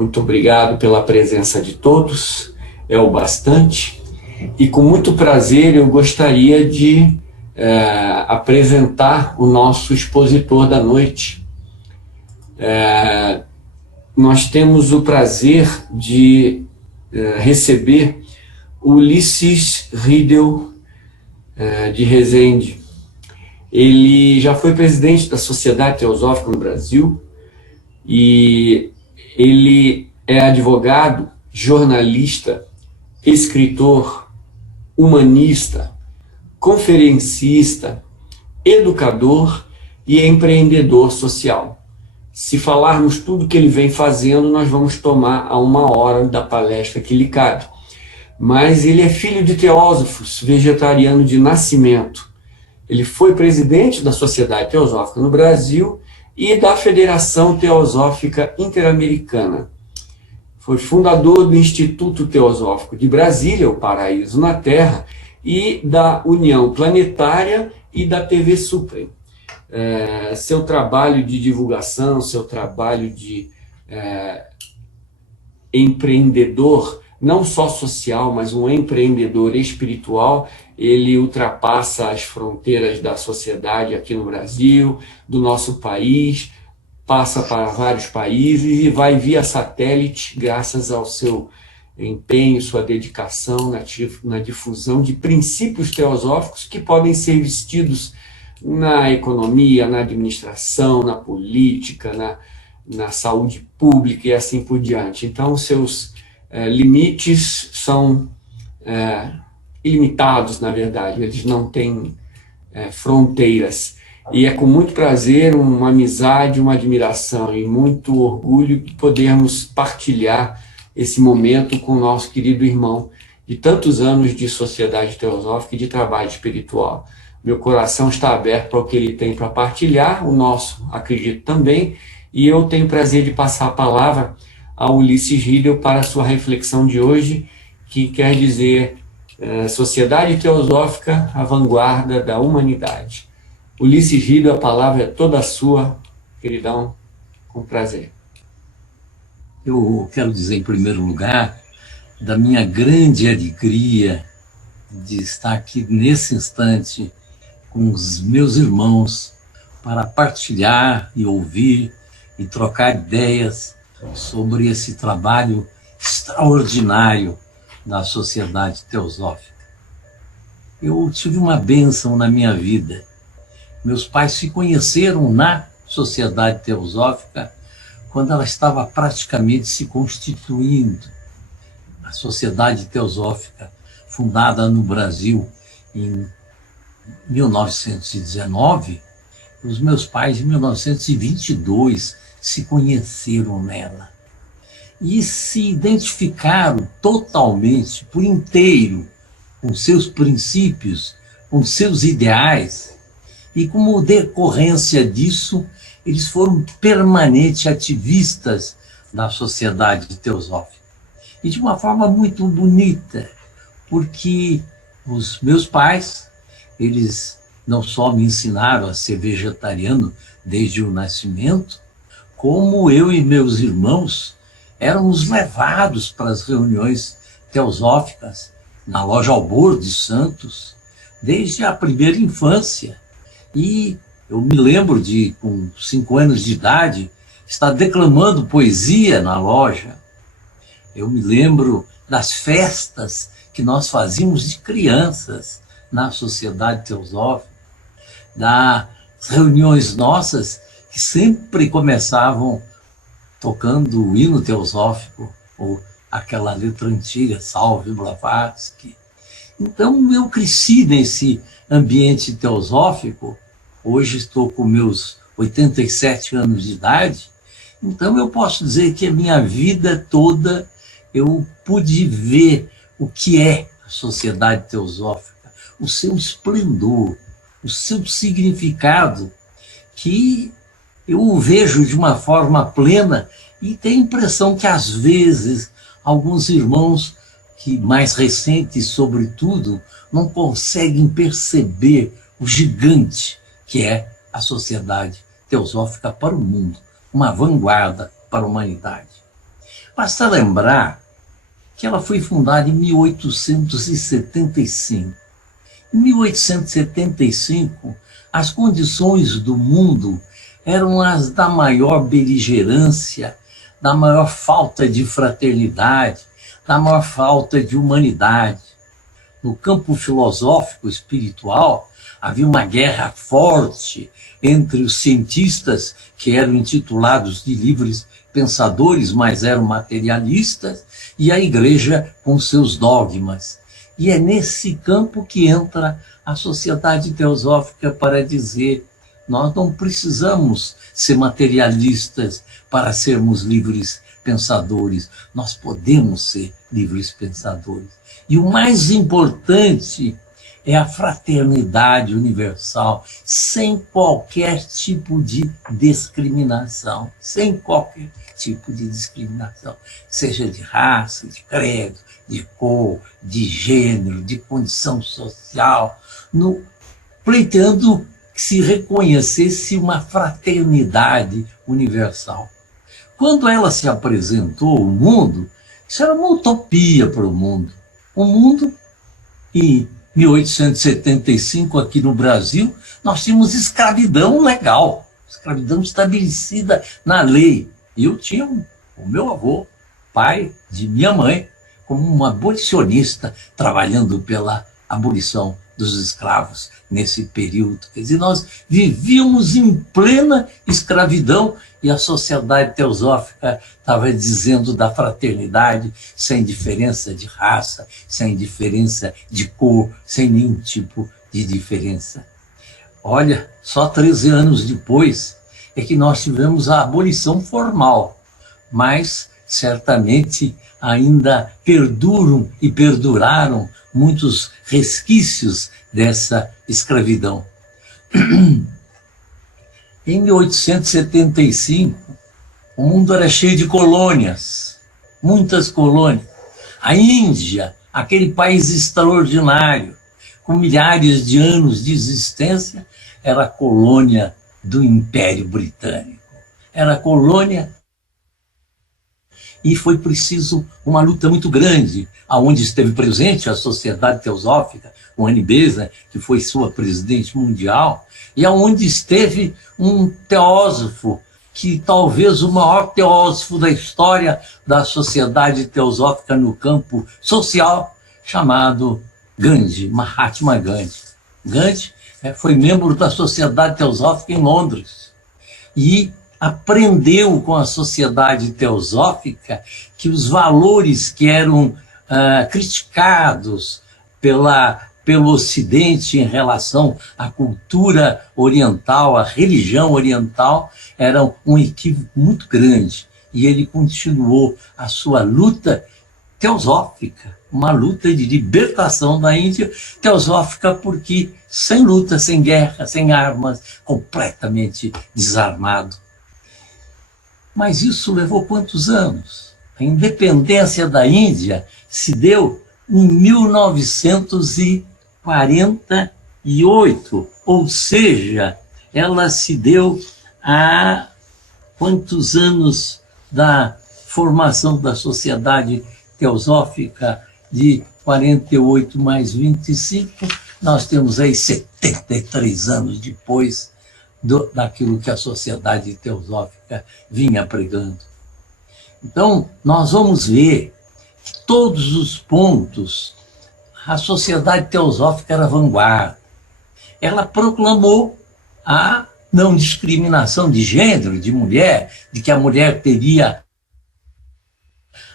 Muito obrigado pela presença de todos, é o bastante. E com muito prazer eu gostaria de apresentar o nosso expositor da noite. Nós temos o prazer de receber Ulisses Riedel de Rezende. Ele já foi presidente da Sociedade Teosófica no Brasil e ele é advogado, jornalista, escritor, humanista, conferencista, educador e empreendedor social. Se falarmos tudo que ele vem fazendo, nós vamos tomar a 1 hora da palestra que lhe cabe. Mas ele é filho de teósofos, vegetariano de nascimento. Ele foi presidente da Sociedade Teosófica no Brasil e da Federação Teosófica Interamericana. Foi fundador do Instituto Teosófico de Brasília, o Paraíso na Terra, e da União Planetária e da TV Supreme. Seu trabalho de divulgação, seu trabalho de empreendedor, não só social, mas um empreendedor espiritual, ele ultrapassa as fronteiras da sociedade aqui no Brasil, do nosso país, passa para vários países e vai via satélite, graças ao seu empenho, sua dedicação na difusão de princípios teosóficos que podem ser vestidos na economia, na administração, na política, na saúde pública e assim por diante. Então, seus limites são ilimitados, na verdade, eles não têm fronteiras. E é com muito prazer, uma amizade, uma admiração e muito orgulho que podermos partilhar esse momento com o nosso querido irmão de tantos anos de sociedade teosófica e de trabalho espiritual. Meu coração está aberto para o que ele tem para partilhar, o nosso, acredito também, e eu tenho o prazer de passar a palavra a Ulisses Riedel para a sua reflexão de hoje, que quer dizer Sociedade Teosófica, a vanguarda da humanidade. Ulisses Riedel, a palavra é toda sua, queridão, com prazer. Eu quero dizer, em primeiro lugar, da minha grande alegria de estar aqui nesse instante com os meus irmãos para partilhar e ouvir e trocar ideias sobre esse trabalho extraordinário da Sociedade Teosófica. Eu tive uma bênção na minha vida. Meus pais se conheceram na Sociedade Teosófica quando ela estava praticamente se constituindo. A Sociedade Teosófica, fundada no Brasil em 1919, os meus pais, em 1922, se conheceram nela. E se identificaram totalmente, por inteiro, com seus princípios, com seus ideais. E como decorrência disso, eles foram permanentes ativistas da Sociedade Teosófica. E de uma forma muito bonita, porque os meus pais, eles não só me ensinaram a ser vegetariano desde o nascimento, como eu e meus irmãos éramos levados para as reuniões teosóficas na loja Albor de Santos, desde a primeira infância. E eu me lembro de, com 5 anos de idade, estar declamando poesia na loja. Eu me lembro das festas que nós fazíamos de crianças na Sociedade Teosófica, das reuniões nossas que sempre começavam tocando o hino teosófico, ou aquela letra antiga, Salve Blavatsky. Então eu cresci nesse ambiente teosófico. Hoje estou com meus 87 anos de idade, então eu posso dizer que a minha vida toda eu pude ver o que é a Sociedade Teosófica, o seu esplendor, o seu significado, que eu o vejo de uma forma plena e tenho a impressão que, às vezes, alguns irmãos, que mais recentes, sobretudo, não conseguem perceber o gigante que é a Sociedade Teosófica para o mundo, uma vanguarda para a humanidade. Basta lembrar que ela foi fundada em 1875. Em 1875, as condições do mundo eram as da maior beligerância, da maior falta de fraternidade, da maior falta de humanidade. No campo filosófico, espiritual, havia uma guerra forte entre os cientistas, que eram intitulados de livres pensadores, mas eram materialistas, e a igreja com seus dogmas. E é nesse campo que entra a sociedade teosófica para dizer: nós não precisamos ser materialistas para sermos livres pensadores, nós podemos ser livres pensadores. E o mais importante é a fraternidade universal, sem qualquer tipo de discriminação, sem qualquer tipo de discriminação, seja de raça, de credo, de cor, de gênero, de condição social, pleiteando que se reconhecesse uma fraternidade universal. Quando ela se apresentou ao mundo, isso era uma utopia para o mundo. O mundo, em 1875, aqui no Brasil, nós tínhamos escravidão legal, escravidão estabelecida na lei. E eu tinha o meu avô, pai de minha mãe, como um abolicionista, trabalhando pela abolição dos escravos nesse período. Quer dizer, nós vivíamos em plena escravidão e a sociedade teosófica estava dizendo da fraternidade, sem diferença de raça, sem diferença de cor, sem nenhum tipo de diferença. Olha, só 13 anos depois é que nós tivemos a abolição formal, mas certamente ainda perduram e perduraram muitos resquícios dessa escravidão. Em 1875, o mundo era cheio de colônias, muitas colônias. A Índia, aquele país extraordinário, com milhares de anos de existência, era colônia do Império Britânico. Era colônia. E foi preciso uma luta muito grande, aonde esteve presente a Sociedade Teosófica, o Annie Besant, que foi sua presidente mundial, e aonde esteve um teósofo, que talvez o maior teósofo da história da Sociedade Teosófica no campo social, chamado Gandhi, Mahatma Gandhi. Gandhi foi membro da Sociedade Teosófica em Londres e aprendeu com a Sociedade Teosófica que os valores que eram criticados pelo Ocidente em relação à cultura oriental, à religião oriental, eram um equívoco muito grande. E ele continuou a sua luta teosófica, uma luta de libertação da Índia teosófica, porque sem luta, sem guerra, sem armas, completamente desarmado. Mas isso levou quantos anos? A independência da Índia se deu em 1948, ou seja, ela se deu há quantos anos da formação da Sociedade Teosófica, de 48 mais 25, nós temos aí 73 anos depois daquilo que a Sociedade Teosófica vinha pregando. Então, nós vamos ver que todos os pontos, a Sociedade Teosófica era vanguarda. Ela proclamou a não discriminação de gênero, de mulher, de que a mulher teria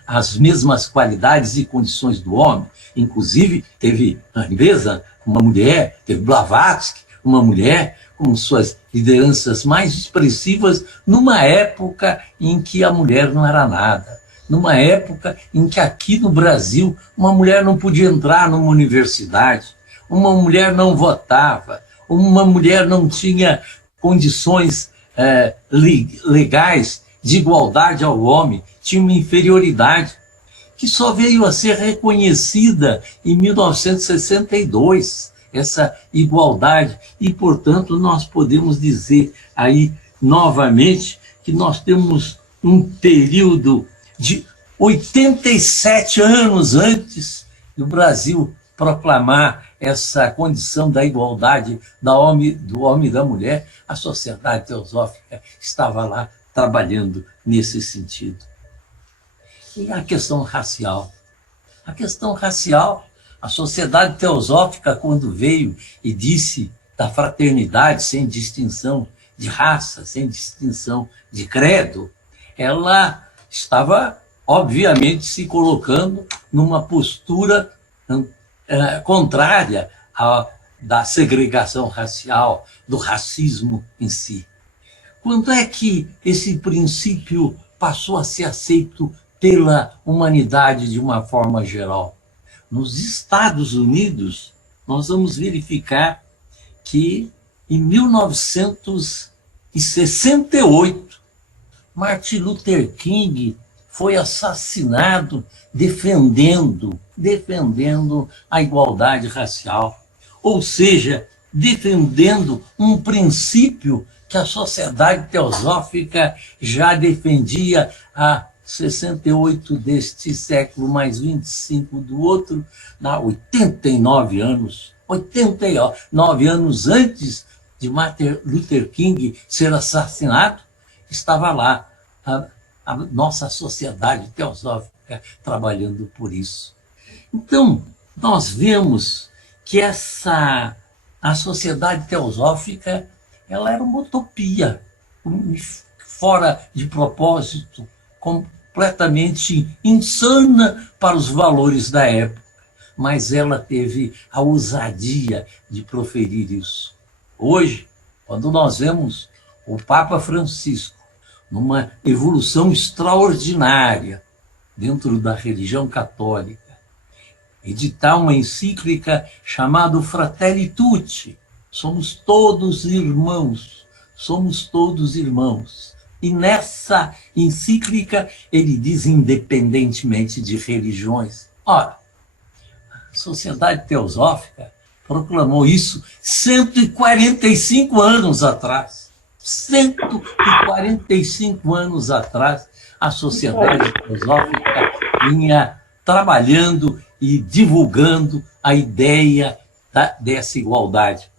as mesmas qualidades e condições do homem. Inclusive, teve Annie Besant, uma mulher, teve Blavatsky, uma mulher, como suas lideranças mais expressivas, numa época em que a mulher não era nada. Numa época em que aqui no Brasil uma mulher não podia entrar numa universidade, uma mulher não votava, uma mulher não tinha condições legais de igualdade ao homem, tinha uma inferioridade que só veio a ser reconhecida em 1962, essa igualdade. E, portanto, nós podemos dizer aí novamente que nós temos um período de 87 anos antes do Brasil proclamar essa condição da igualdade do homem e da mulher, a Sociedade Teosófica estava lá trabalhando nesse sentido. E a questão racial? A questão racial, a Sociedade Teosófica, quando veio e disse da fraternidade sem distinção de raça, sem distinção de credo, ela estava, obviamente, se colocando numa postura contrária da segregação racial, do racismo em si. Quando é que esse princípio passou a ser aceito pela humanidade de uma forma geral? Nos Estados Unidos, nós vamos verificar que em 1968, Martin Luther King foi assassinado defendendo a igualdade racial, ou seja, defendendo um princípio que a Sociedade Teosófica já defendia há 68 deste século, mais 25 do outro, dá 89 anos. 89 anos antes de Martin Luther King ser assassinado, estava lá a nossa Sociedade Teosófica trabalhando por isso. Então, nós vemos que a Sociedade Teosófica ela era uma utopia, fora de propósito, completamente insana para os valores da época, mas ela teve a ousadia de proferir isso. Hoje, quando nós vemos o Papa Francisco, numa evolução extraordinária dentro da religião católica, editar uma encíclica chamada Fratelli Tutti, somos todos irmãos, somos todos irmãos. E nessa encíclica ele diz independentemente de religiões. Ora, a Sociedade Teosófica proclamou isso 145 anos atrás. 145 anos atrás, a Sociedade Teosófica vinha trabalhando e divulgando a ideia dessa igualdade.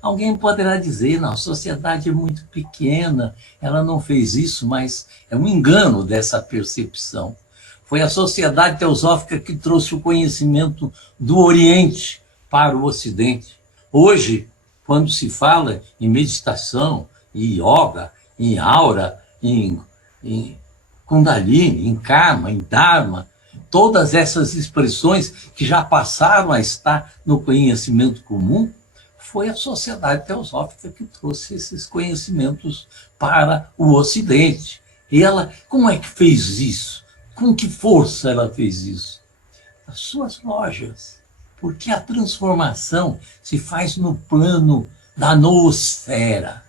Alguém poderá dizer, não, a sociedade é muito pequena, ela não fez isso, mas é um engano dessa percepção. Foi a Sociedade Teosófica que trouxe o conhecimento do Oriente para o Ocidente. Hoje, quando se fala em meditação, em yoga, em aura, em kundalini, em karma, em dharma, todas essas expressões que já passaram a estar no conhecimento comum, foi a Sociedade Teosófica que trouxe esses conhecimentos para o Ocidente. E ela, como é que fez isso? Com que força ela fez isso? As suas lojas. Porque a transformação se faz no plano da noosfera.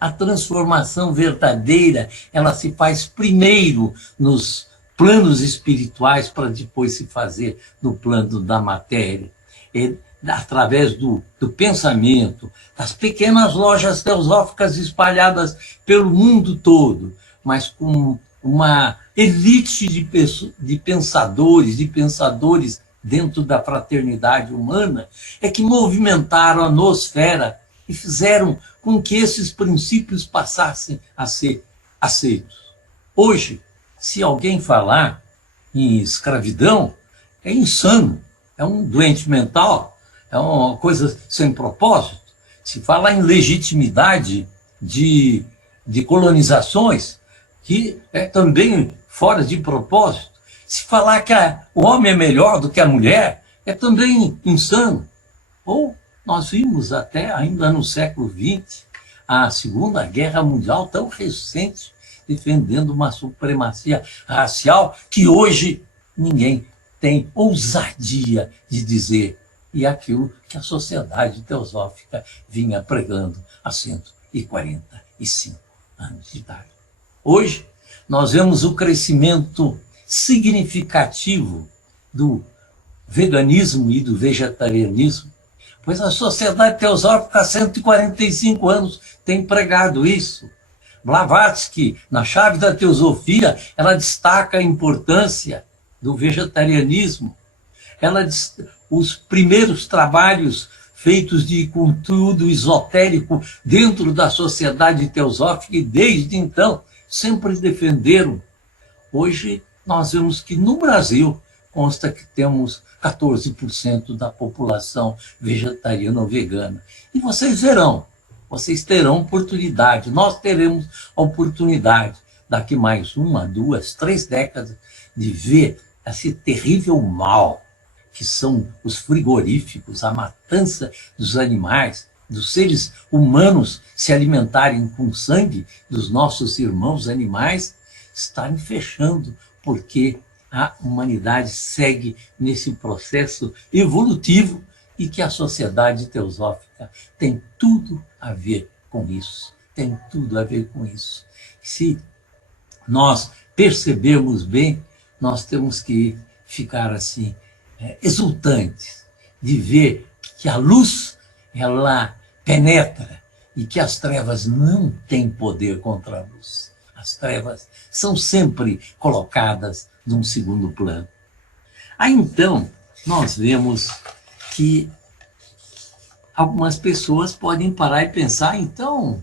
A transformação verdadeira, ela se faz primeiro nos planos espirituais para depois se fazer no plano da matéria. Através do pensamento, das pequenas lojas teosóficas espalhadas pelo mundo todo, mas com uma elite de pensadores dentro da fraternidade humana, é que movimentaram a noosfera e fizeram com que esses princípios passassem a ser aceitos. Hoje, se alguém falar em escravidão, é insano, é um doente mental, é uma coisa sem propósito. Se falar em legitimidade de colonizações, que é também fora de propósito. Se falar que o homem é melhor do que a mulher, é também insano. Ou nós vimos até ainda no século XX a Segunda Guerra Mundial tão recente, defendendo uma supremacia racial que hoje ninguém tem ousadia de dizer. E aquilo que a Sociedade Teosófica vinha pregando há 145 anos de idade. Hoje, nós vemos o crescimento significativo do veganismo e do vegetarianismo, pois a Sociedade Teosófica há 145 anos tem pregado isso. Blavatsky, na Chave da Teosofia, ela destaca a importância do vegetarianismo. Os primeiros trabalhos feitos de conteúdo esotérico dentro da sociedade teosófica, e desde então sempre defenderam. Hoje nós vemos que no Brasil consta que temos 14% da população vegetariana ou vegana. E vocês verão, vocês terão oportunidade, nós teremos a oportunidade, daqui mais 1, 2, 3 décadas, de ver esse terrível mal que são os frigoríficos, a matança dos animais, dos seres humanos se alimentarem com sangue dos nossos irmãos animais, estarem fechando, porque a humanidade segue nesse processo evolutivo e que a sociedade teosófica tem tudo a ver com isso. Tem tudo a ver com isso. Se nós percebermos bem, nós temos que ficar assim, exultantes de ver que a luz, ela penetra e que as trevas não têm poder contra a luz. As trevas são sempre colocadas num segundo plano. Aí então, nós vemos que algumas pessoas podem parar e pensar, então,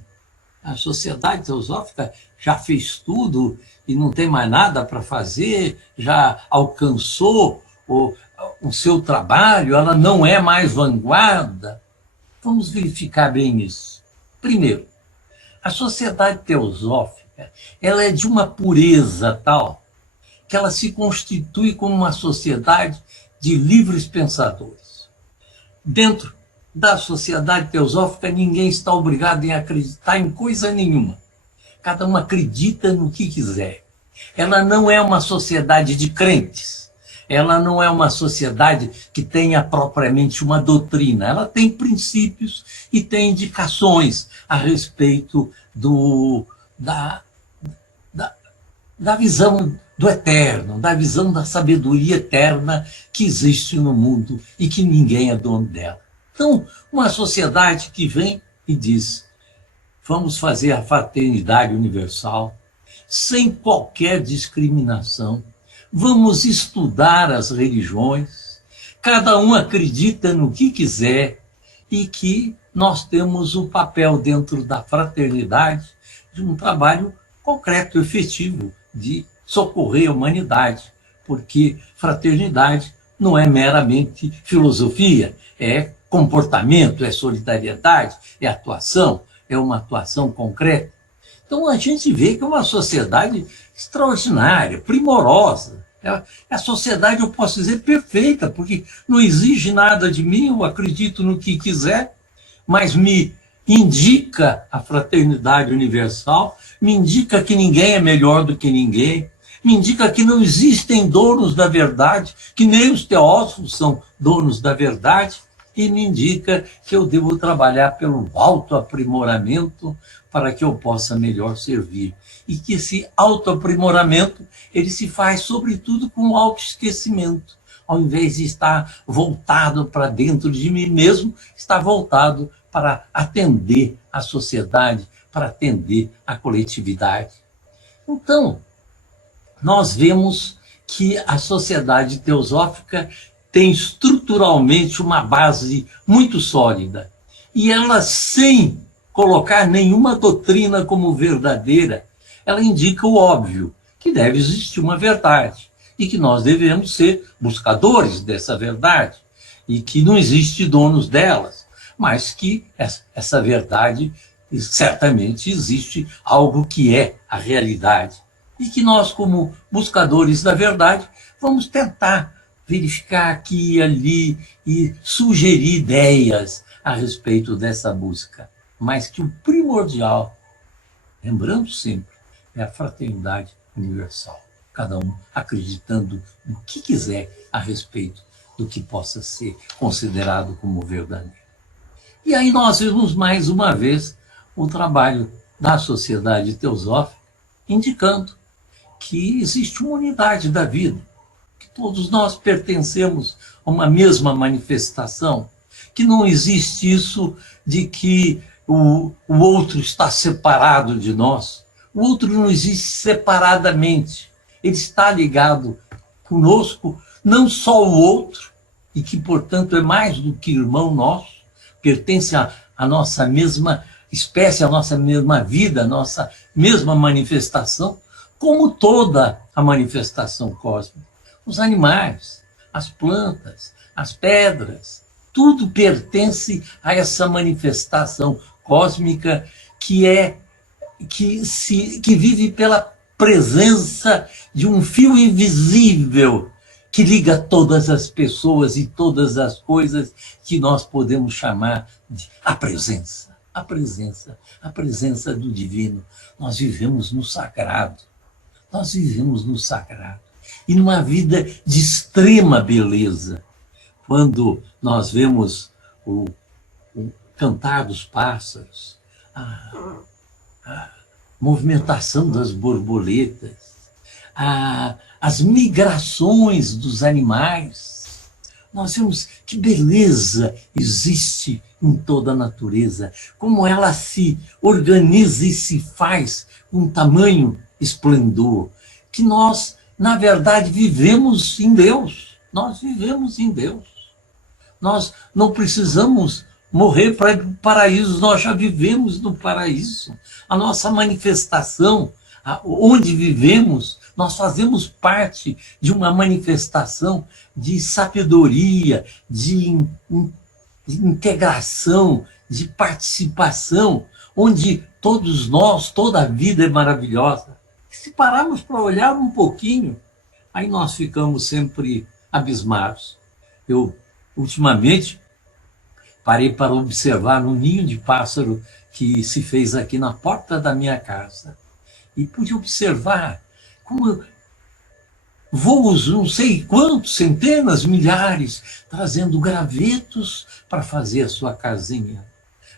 a sociedade teosófica já fez tudo e não tem mais nada para fazer, já alcançou o seu trabalho, ela não é mais vanguarda. Vamos verificar bem isso. Primeiro, a sociedade teosófica, ela é de uma pureza tal que ela se constitui como uma sociedade de livres pensadores. Dentro da sociedade teosófica, ninguém está obrigado a acreditar em coisa nenhuma. Cada um acredita no que quiser. Ela não é uma sociedade de crentes. Ela não é uma sociedade que tenha propriamente uma doutrina. Ela tem princípios e tem indicações a respeito da visão do eterno, da visão da sabedoria eterna que existe no mundo e que ninguém é dono dela. Então, uma sociedade que vem e diz, vamos fazer a fraternidade universal sem qualquer discriminação, vamos estudar as religiões, cada um acredita no que quiser e que nós temos o papel dentro da fraternidade de um trabalho concreto, efetivo, de socorrer a humanidade, porque fraternidade não é meramente filosofia, é comportamento, é solidariedade, é atuação, é uma atuação concreta. Então a gente vê que é uma sociedade extraordinária, primorosa. É a sociedade, eu posso dizer, perfeita, porque não exige nada de mim, eu acredito no que quiser, mas me indica a fraternidade universal, me indica que ninguém é melhor do que ninguém, me indica que não existem donos da verdade, que nem os teósofos são donos da verdade, e me indica que eu devo trabalhar pelo autoaprimoramento para que eu possa melhor servir. E que esse autoaprimoramento, ele se faz sobretudo com o autoesquecimento. Ao invés de estar voltado para dentro de mim mesmo, está voltado para atender a sociedade, para atender a coletividade. Então, nós vemos que a sociedade teosófica tem estruturalmente uma base muito sólida. E ela, sem colocar nenhuma doutrina como verdadeira, ela indica o óbvio, que deve existir uma verdade, e que nós devemos ser buscadores dessa verdade, e que não existe donos delas, mas que essa verdade, certamente existe algo que é a realidade, e que nós, como buscadores da verdade, vamos tentar verificar aqui e ali e sugerir ideias a respeito dessa busca. Mas que o primordial, lembrando sempre, é a fraternidade universal. Cada um acreditando no que quiser a respeito do que possa ser considerado como verdadeiro. E aí nós vemos mais uma vez o trabalho da sociedade teosófica indicando que existe uma unidade da vida, que todos nós pertencemos a uma mesma manifestação, que não existe isso de que o outro está separado de nós, O outro não existe separadamente. Ele está ligado conosco, não só o outro, e que, portanto, é mais do que irmão nosso, pertence à nossa mesma espécie, à nossa mesma vida, à nossa mesma manifestação, como toda a manifestação cósmica. Os animais, as plantas, as pedras, tudo pertence a essa manifestação cósmica que vive pela presença de um fio invisível que liga todas as pessoas e todas as coisas que nós podemos chamar de a presença. A presença, a presença do divino. Nós vivemos no sagrado. Nós vivemos no sagrado. E numa vida de extrema beleza. Quando nós vemos o cantar dos pássaros, a movimentação das borboletas, as migrações dos animais, nós vemos que beleza existe em toda a natureza, como ela se organiza e se faz com tamanho esplendor, que nós, na verdade, vivemos em Deus. Nós vivemos em Deus. Nós não precisamos morrer para ir para o paraíso, nós já vivemos no paraíso. A nossa manifestação, onde vivemos, nós fazemos parte de uma manifestação de sabedoria, de integração, de participação, onde todos nós, toda a vida é maravilhosa. Se pararmos para olhar um pouquinho, aí nós ficamos sempre abismados. Eu, ultimamente, parei para observar um ninho de pássaro que se fez aqui na porta da minha casa. E pude observar como voos, não sei quantos, centenas, milhares, trazendo gravetos para fazer a sua casinha.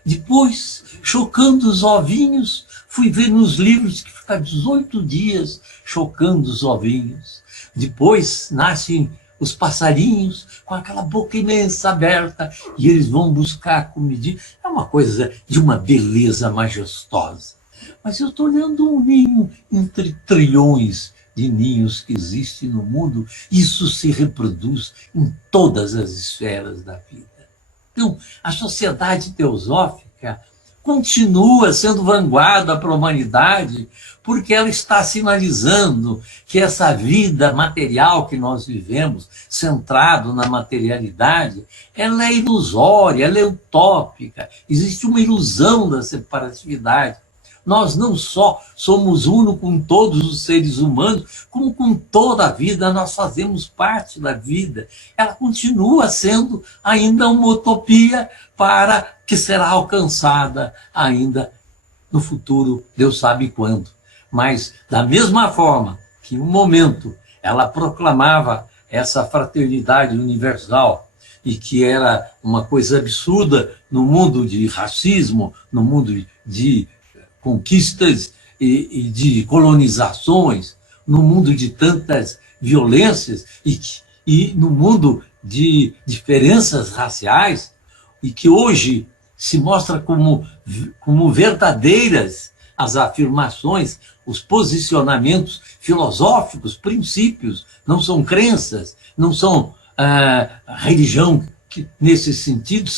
Depois, chocando os ovinhos, fui ver nos livros que fica 18 dias chocando os ovinhos. Depois, nascem os passarinhos com aquela boca imensa aberta e eles vão buscar comidinha. É uma coisa de uma beleza majestosa. Mas eu estou olhando um ninho entre trilhões de ninhos que existem no mundo. Isso se reproduz em todas as esferas da vida. Então, a sociedade teosófica continua sendo vanguarda para a humanidade, porque ela está sinalizando que essa vida material que nós vivemos, centrado na materialidade, ela é ilusória, ela é utópica. Existe uma ilusão da separatividade. Nós não só somos uno com todos os seres humanos, como com toda a vida, nós fazemos parte da vida. Ela continua sendo ainda uma utopia para que será alcançada ainda no futuro, Deus sabe quando. Mas, da mesma forma que, em um momento, ela proclamava essa fraternidade universal e que era uma coisa absurda no mundo de racismo, no mundo de conquistas e de colonizações, no mundo de tantas violências e no mundo de diferenças raciais, e que hoje se mostra como verdadeiras as afirmações, os posicionamentos filosóficos, princípios, não são crenças, não são religião, que nesse sentido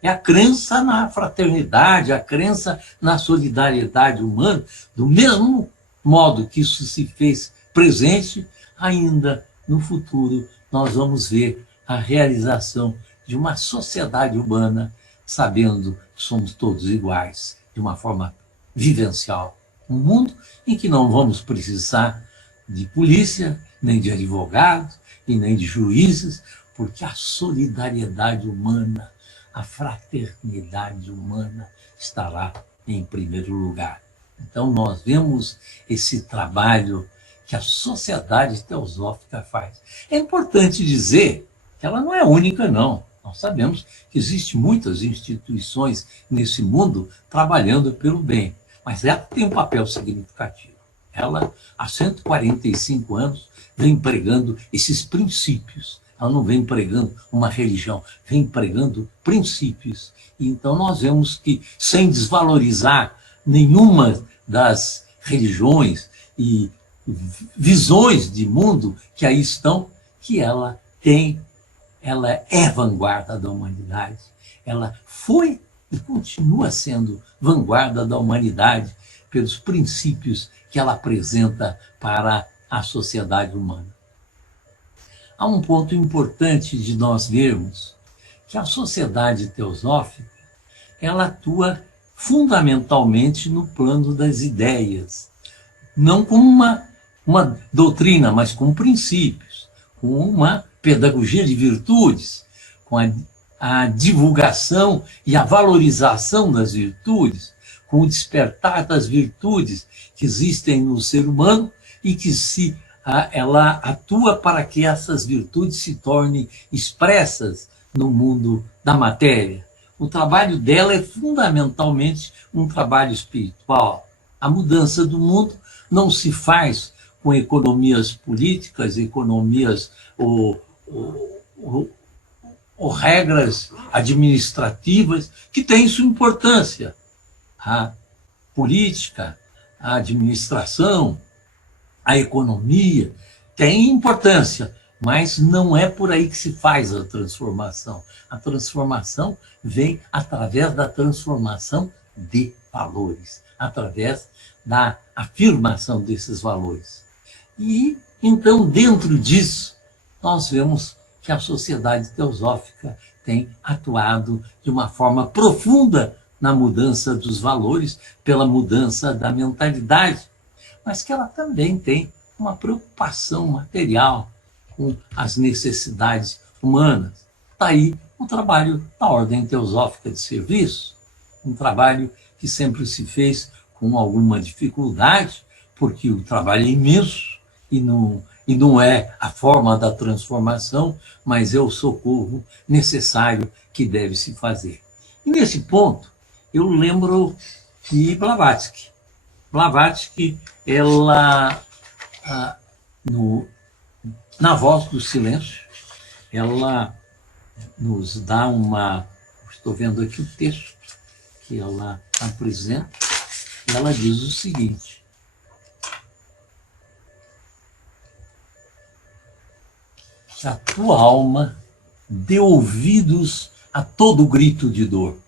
é a crença na fraternidade, a crença na solidariedade humana, do mesmo modo que isso se fez presente, ainda no futuro nós vamos ver a realização de uma sociedade humana, sabendo que somos todos iguais, de uma forma vivencial. Um mundo em que não vamos precisar de polícia, nem de advogados, e nem de juízes, porque a solidariedade humana, a fraternidade humana estará em primeiro lugar. Então, nós vemos esse trabalho que a sociedade teosófica faz. É importante dizer que ela não é única, não. Nós sabemos que existem muitas instituições nesse mundo trabalhando pelo bem, mas ela tem um papel significativo. Ela, há 145 anos, vem pregando esses princípios. Ela não vem pregando uma religião, vem pregando princípios. E então nós vemos que, sem desvalorizar nenhuma das religiões e visões de mundo que aí estão, que ela é vanguarda da humanidade. Ela foi e continua sendo vanguarda da humanidade pelos princípios que ela apresenta para a sociedade humana. Há um ponto importante de nós vermos que a sociedade teosófica, ela atua fundamentalmente no plano das ideias, não como uma doutrina, mas com princípios, com uma pedagogia de virtudes, com a divulgação e a valorização das virtudes, com o despertar das virtudes que existem no ser humano e que ela atua para que essas virtudes se tornem expressas no mundo da matéria. O trabalho dela é fundamentalmente um trabalho espiritual. A mudança do mundo não se faz com economias políticas, economias ou regras administrativas, que têm sua importância. A política, a administração, a economia têm importância, mas não é por aí que se faz a transformação. A transformação vem através da transformação de valores, através da afirmação desses valores. E, então, dentro disso, nós vemos que a sociedade teosófica tem atuado de uma forma profunda na mudança dos valores, pela mudança da mentalidade, mas que ela também tem uma preocupação material com as necessidades humanas. Daí o trabalho da ordem teosófica de serviço, um trabalho que sempre se fez com alguma dificuldade, porque o trabalho é imenso e não é a forma da transformação, mas é o socorro necessário que deve se fazer. E nesse ponto, eu lembro de Blavatsky. Blavatsky, ela, na Voz do Silêncio, ela nos dá estou vendo aqui o texto que ela apresenta, e ela diz o seguinte: que a tua alma dê ouvidos a todo grito de dor,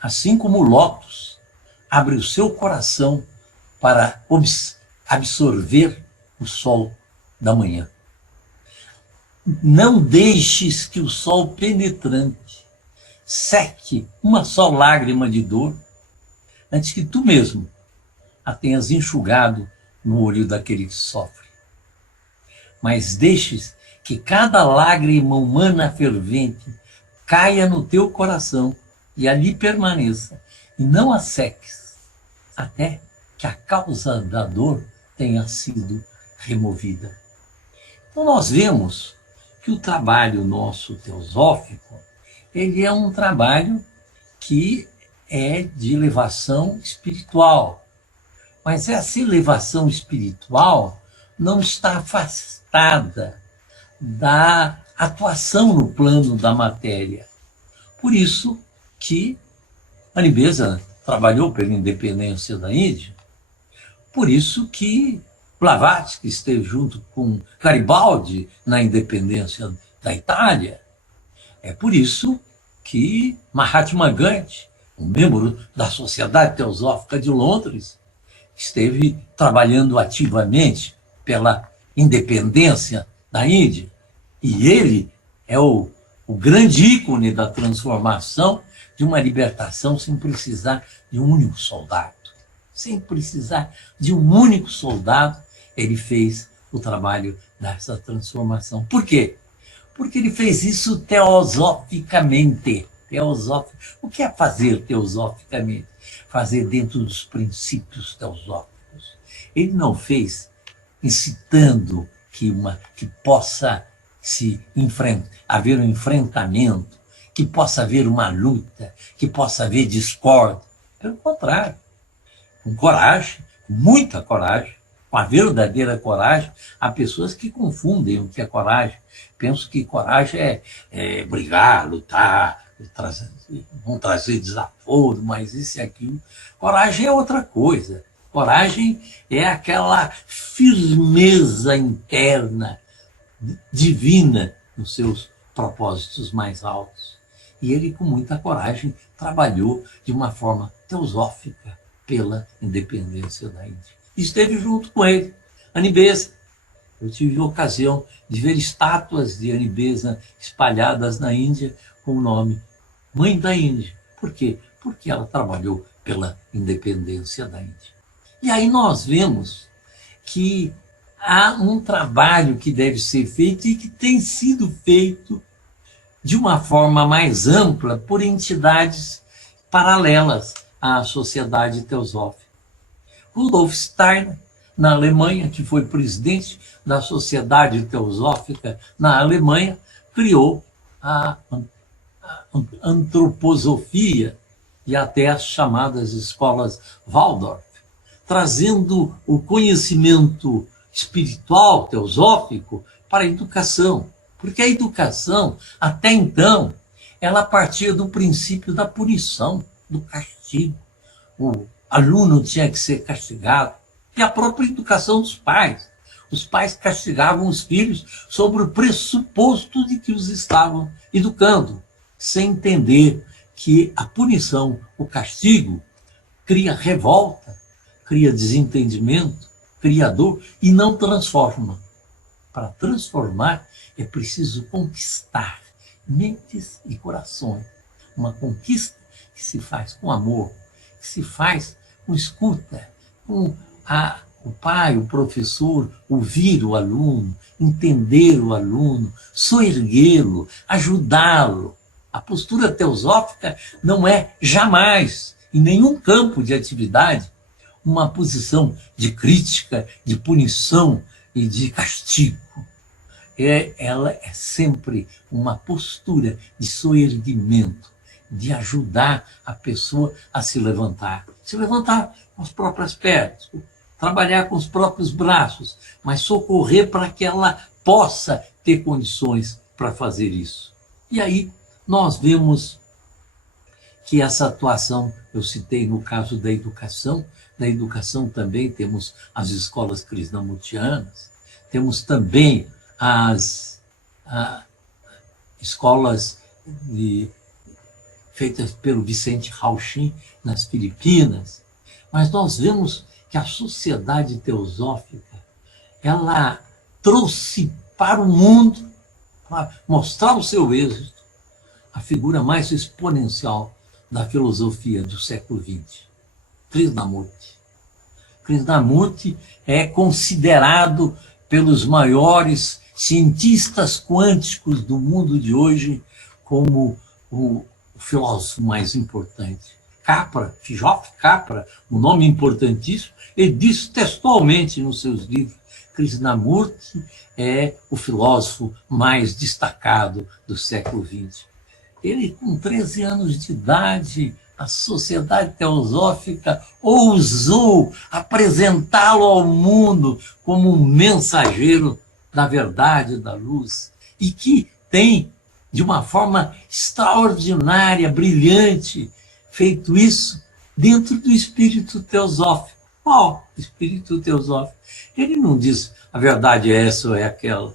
assim como o lótus abre o seu coração para absorver o sol da manhã. Não deixes que o sol penetrante seque uma só lágrima de dor antes que tu mesmo a tenhas enxugado no olho daquele que sofre. Mas deixes que cada lágrima humana fervente caia no teu coração e ali permaneça, e não a seques, até que a causa da dor tenha sido removida. Então nós vemos que o trabalho nosso teosófico, ele é um trabalho que é de elevação espiritual. Mas essa elevação espiritual não está afastada da atuação no plano da matéria. Por isso que a Libeza trabalhou pela independência da Índia, por isso que Blavatsky esteve junto com Garibaldi na independência da Itália. É por isso que Mahatma Gandhi, um membro da Sociedade Teosófica de Londres, esteve trabalhando ativamente pela independência da Índia. E ele é o grande ícone da transformação de uma libertação sem precisar de um único soldado. Sem precisar de um único soldado, ele fez o trabalho dessa transformação. Por quê? Porque ele fez isso teosoficamente. O que é fazer teosoficamente? Fazer dentro dos princípios teosóficos. Ele não fez incitando que possa haver um enfrentamento, que possa haver uma luta, que possa haver discórdia. Pelo contrário, com coragem, muita coragem, com a verdadeira coragem. Há pessoas que confundem o que é coragem. Pensam que coragem é brigar, lutar, trazer desaforo, mas isso e aquilo. Coragem é outra coisa. Coragem é aquela firmeza interna, divina, nos seus propósitos mais altos. E ele, com muita coragem, trabalhou de uma forma teosófica pela independência da Índia. Esteve junto com ele Annie Besant. Eu tive a ocasião de ver estátuas de Annie Besant espalhadas na Índia com o nome Mãe da Índia. Por quê? Porque ela trabalhou pela independência da Índia. E aí nós vemos que há um trabalho que deve ser feito e que tem sido feito de uma forma mais ampla por entidades paralelas à Sociedade Teosófica. Rudolf Steiner, na Alemanha, que foi presidente da Sociedade Teosófica na Alemanha, criou a antroposofia e até as chamadas escolas Waldorf, trazendo o conhecimento espiritual, teosófico, para a educação. Porque a educação, até então, ela partia do princípio da punição, do castigo. O aluno tinha que ser castigado. E a própria educação dos pais. Os pais castigavam os filhos sobre o pressuposto de que os estavam educando, sem entender que a punição, o castigo, cria revolta, cria desentendimento, cria dor e não transforma. Para transformar, é preciso conquistar mentes e corações. Uma conquista que se faz com amor, que se faz com escuta, com o pai, o professor, ouvir o aluno, entender o aluno, soerguê-lo, ajudá-lo. A postura teosófica não é jamais, em nenhum campo de atividade, uma posição de crítica, de punição e de castigo. Ela é sempre uma postura de soerguimento, de ajudar a pessoa a se levantar com as próprias pernas, trabalhar com os próprios braços, mas socorrer para que ela possa ter condições para fazer isso. E aí nós vemos que essa atuação, eu citei no caso da educação, na educação também temos as escolas krishnamurtianas, temos também as escolas feitas pelo Vicente Rauchin nas Filipinas, mas nós vemos que a sociedade teosófica, ela trouxe para o mundo, para mostrar o seu êxito, a figura mais exponencial da filosofia do século XX, Krishnamurti. Krishnamurti é considerado pelos maiores cientistas quânticos do mundo de hoje como o filósofo mais importante. Capra, Fjof Capra, um nome importantíssimo, ele diz textualmente nos seus livros: Krishnamurti é o filósofo mais destacado do século XX. Ele, com 13 anos de idade, a Sociedade Teosófica ousou apresentá-lo ao mundo como um mensageiro da verdade, da luz, e que tem, de uma forma extraordinária, brilhante, feito isso dentro do espírito teosófico. Qual espírito teosófico? Ele não diz a verdade é essa ou é aquela.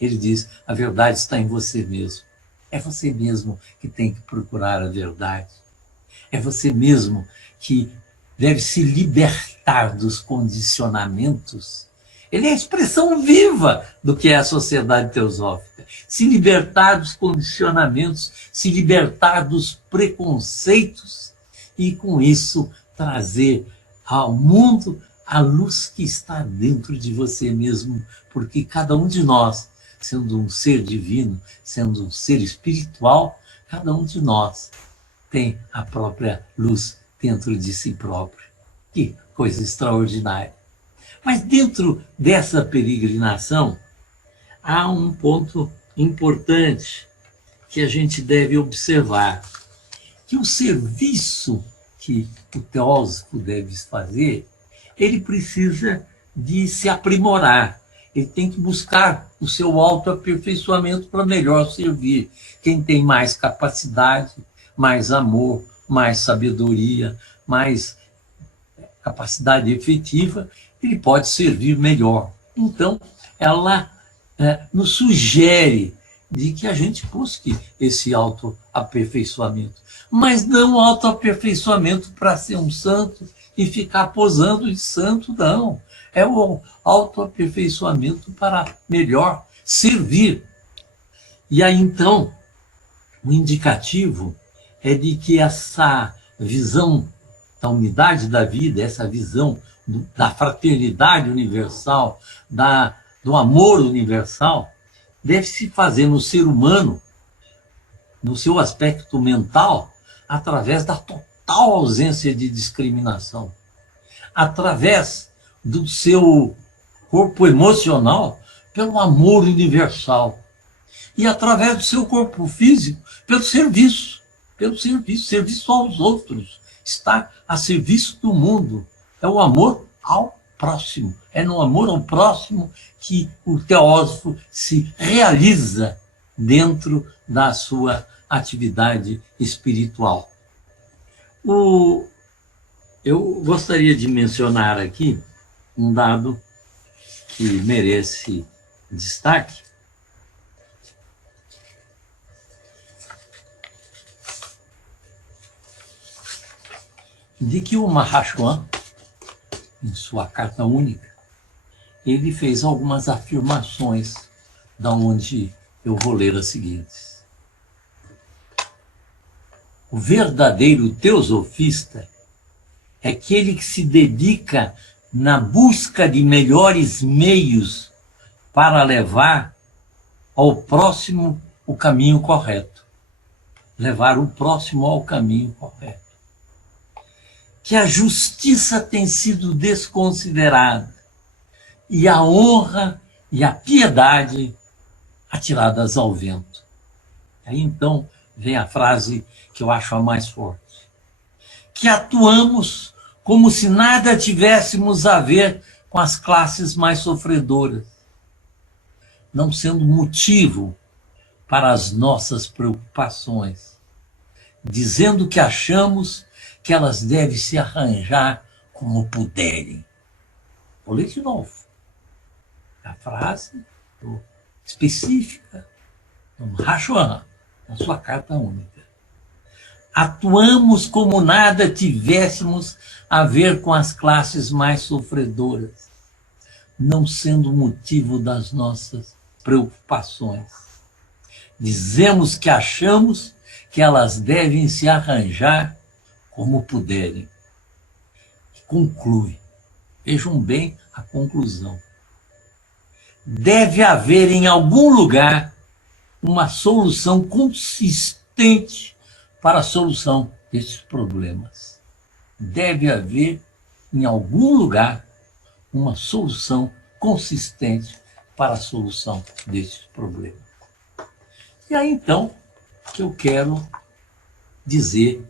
Ele diz a verdade está em você mesmo. É você mesmo que tem que procurar a verdade. É você mesmo que deve se libertar dos condicionamentos. Ele é a expressão viva do que é a sociedade teosófica. Se libertar dos condicionamentos, se libertar dos preconceitos e, com isso, trazer ao mundo a luz que está dentro de você mesmo, porque cada um de nós, sendo um ser divino, sendo um ser espiritual, cada um de nós tem a própria luz dentro de si próprio. Que coisa extraordinária. Mas dentro dessa peregrinação, há um ponto importante que a gente deve observar, que o serviço que o teósofo deve fazer, ele precisa de se aprimorar. Ele tem que buscar o seu autoaperfeiçoamento para melhor servir. Quem tem mais capacidade, mais amor, mais sabedoria, mais capacidade efetiva, ele pode servir melhor. Então, ela nos sugere de que a gente busque esse autoaperfeiçoamento, mas não autoaperfeiçoamento para ser um santo e ficar posando de santo, não. É o autoaperfeiçoamento para melhor servir. E aí, então, o indicativo é de que essa visão da unidade da vida, essa visão da fraternidade universal, do amor universal, deve se fazer no ser humano, no seu aspecto mental, através da total ausência de discriminação, através do seu corpo emocional, pelo amor universal, e através do seu corpo físico, pelo serviço aos outros, está a serviço do mundo. É o amor ao próximo. É no amor ao próximo que o teósofo se realiza dentro da sua atividade espiritual. Eu gostaria de mencionar aqui um dado que merece destaque, de que o Mahashohan, em sua carta única, ele fez algumas afirmações, da onde eu vou ler as seguintes. O verdadeiro teosofista é aquele que se dedica na busca de melhores meios para levar ao próximo o caminho correto. Levar o próximo ao caminho correto. Que a justiça tem sido desconsiderada e a honra e a piedade atiradas ao vento. Aí então vem a frase que eu acho a mais forte. Que atuamos como se nada tivéssemos a ver com as classes mais sofredoras, não sendo motivo para as nossas preocupações, dizendo que achamos que elas devem se arranjar como puderem. Vou ler de novo. A frase específica do Mahashohan, na sua carta única. Atuamos como nada tivéssemos a ver com as classes mais sofredoras, não sendo motivo das nossas preocupações. Dizemos que achamos que elas devem se arranjar como puderem. Conclui. Vejam bem a conclusão. Deve haver em algum lugar uma solução consistente para a solução desses problemas. Deve haver em algum lugar uma solução consistente para a solução desses problemas. E aí então que eu quero dizer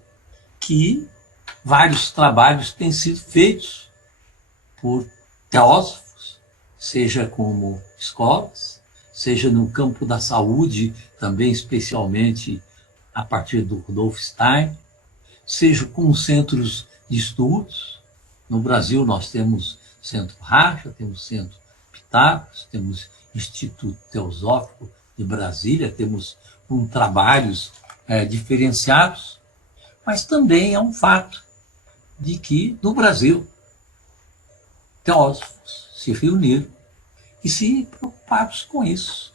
que vários trabalhos têm sido feitos por teósofos, seja como escolas, seja no campo da saúde, também especialmente a partir do Rudolf Steiner, seja com centros de estudos. No Brasil nós temos o Centro Racha, temos o Centro Pitágoras, temos o Instituto Teosófico de Brasília, temos trabalhos diferenciados, mas também é um fato de que, no Brasil, teósofos se reuniram e se preocuparam com isso.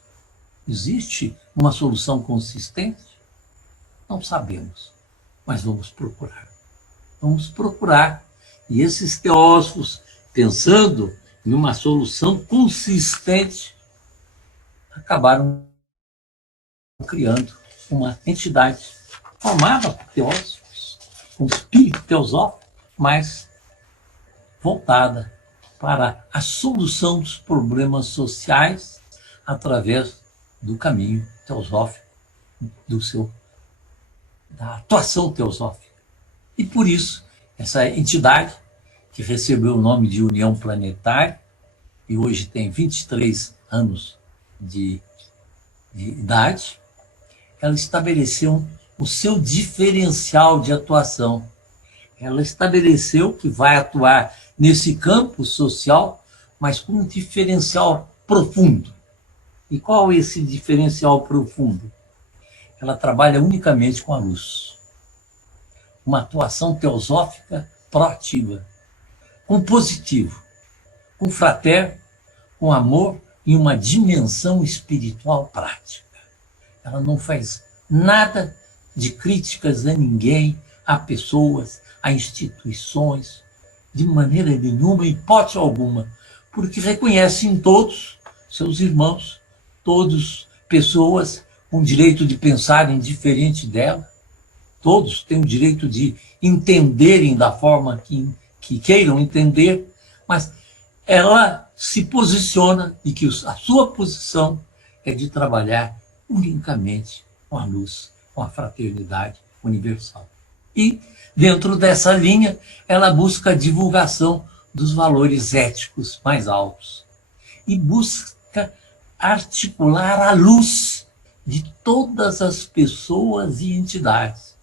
Existe uma solução consistente? Não sabemos, mas vamos procurar. Vamos procurar. E esses teósofos, pensando em uma solução consistente, acabaram criando uma entidade formada por teósofos, com espírito teosófico, mas voltada para a solução dos problemas sociais através do caminho teosófico, da atuação teosófica. E por isso, essa entidade, que recebeu o nome de União Planetária, e hoje tem 23 anos de idade, ela estabeleceu o seu diferencial de atuação, ela estabeleceu que vai atuar nesse campo social, mas com um diferencial profundo. E qual é esse diferencial profundo? Ela trabalha unicamente com a luz. Uma atuação teosófica proativa, com positivo, com fraterno, com amor e uma dimensão espiritual prática. Ela não faz nada de críticas a ninguém, a pessoas, a instituições, de maneira nenhuma, hipótese alguma, porque reconhece em todos seus irmãos, todos pessoas com direito de pensarem diferente dela, todos têm o direito de entenderem da forma que queiram entender, mas ela se posiciona e que a sua posição é de trabalhar unicamente com a luz, com a fraternidade universal. E, dentro dessa linha, ela busca a divulgação dos valores éticos mais altos e busca articular a luz de todas as pessoas e entidades,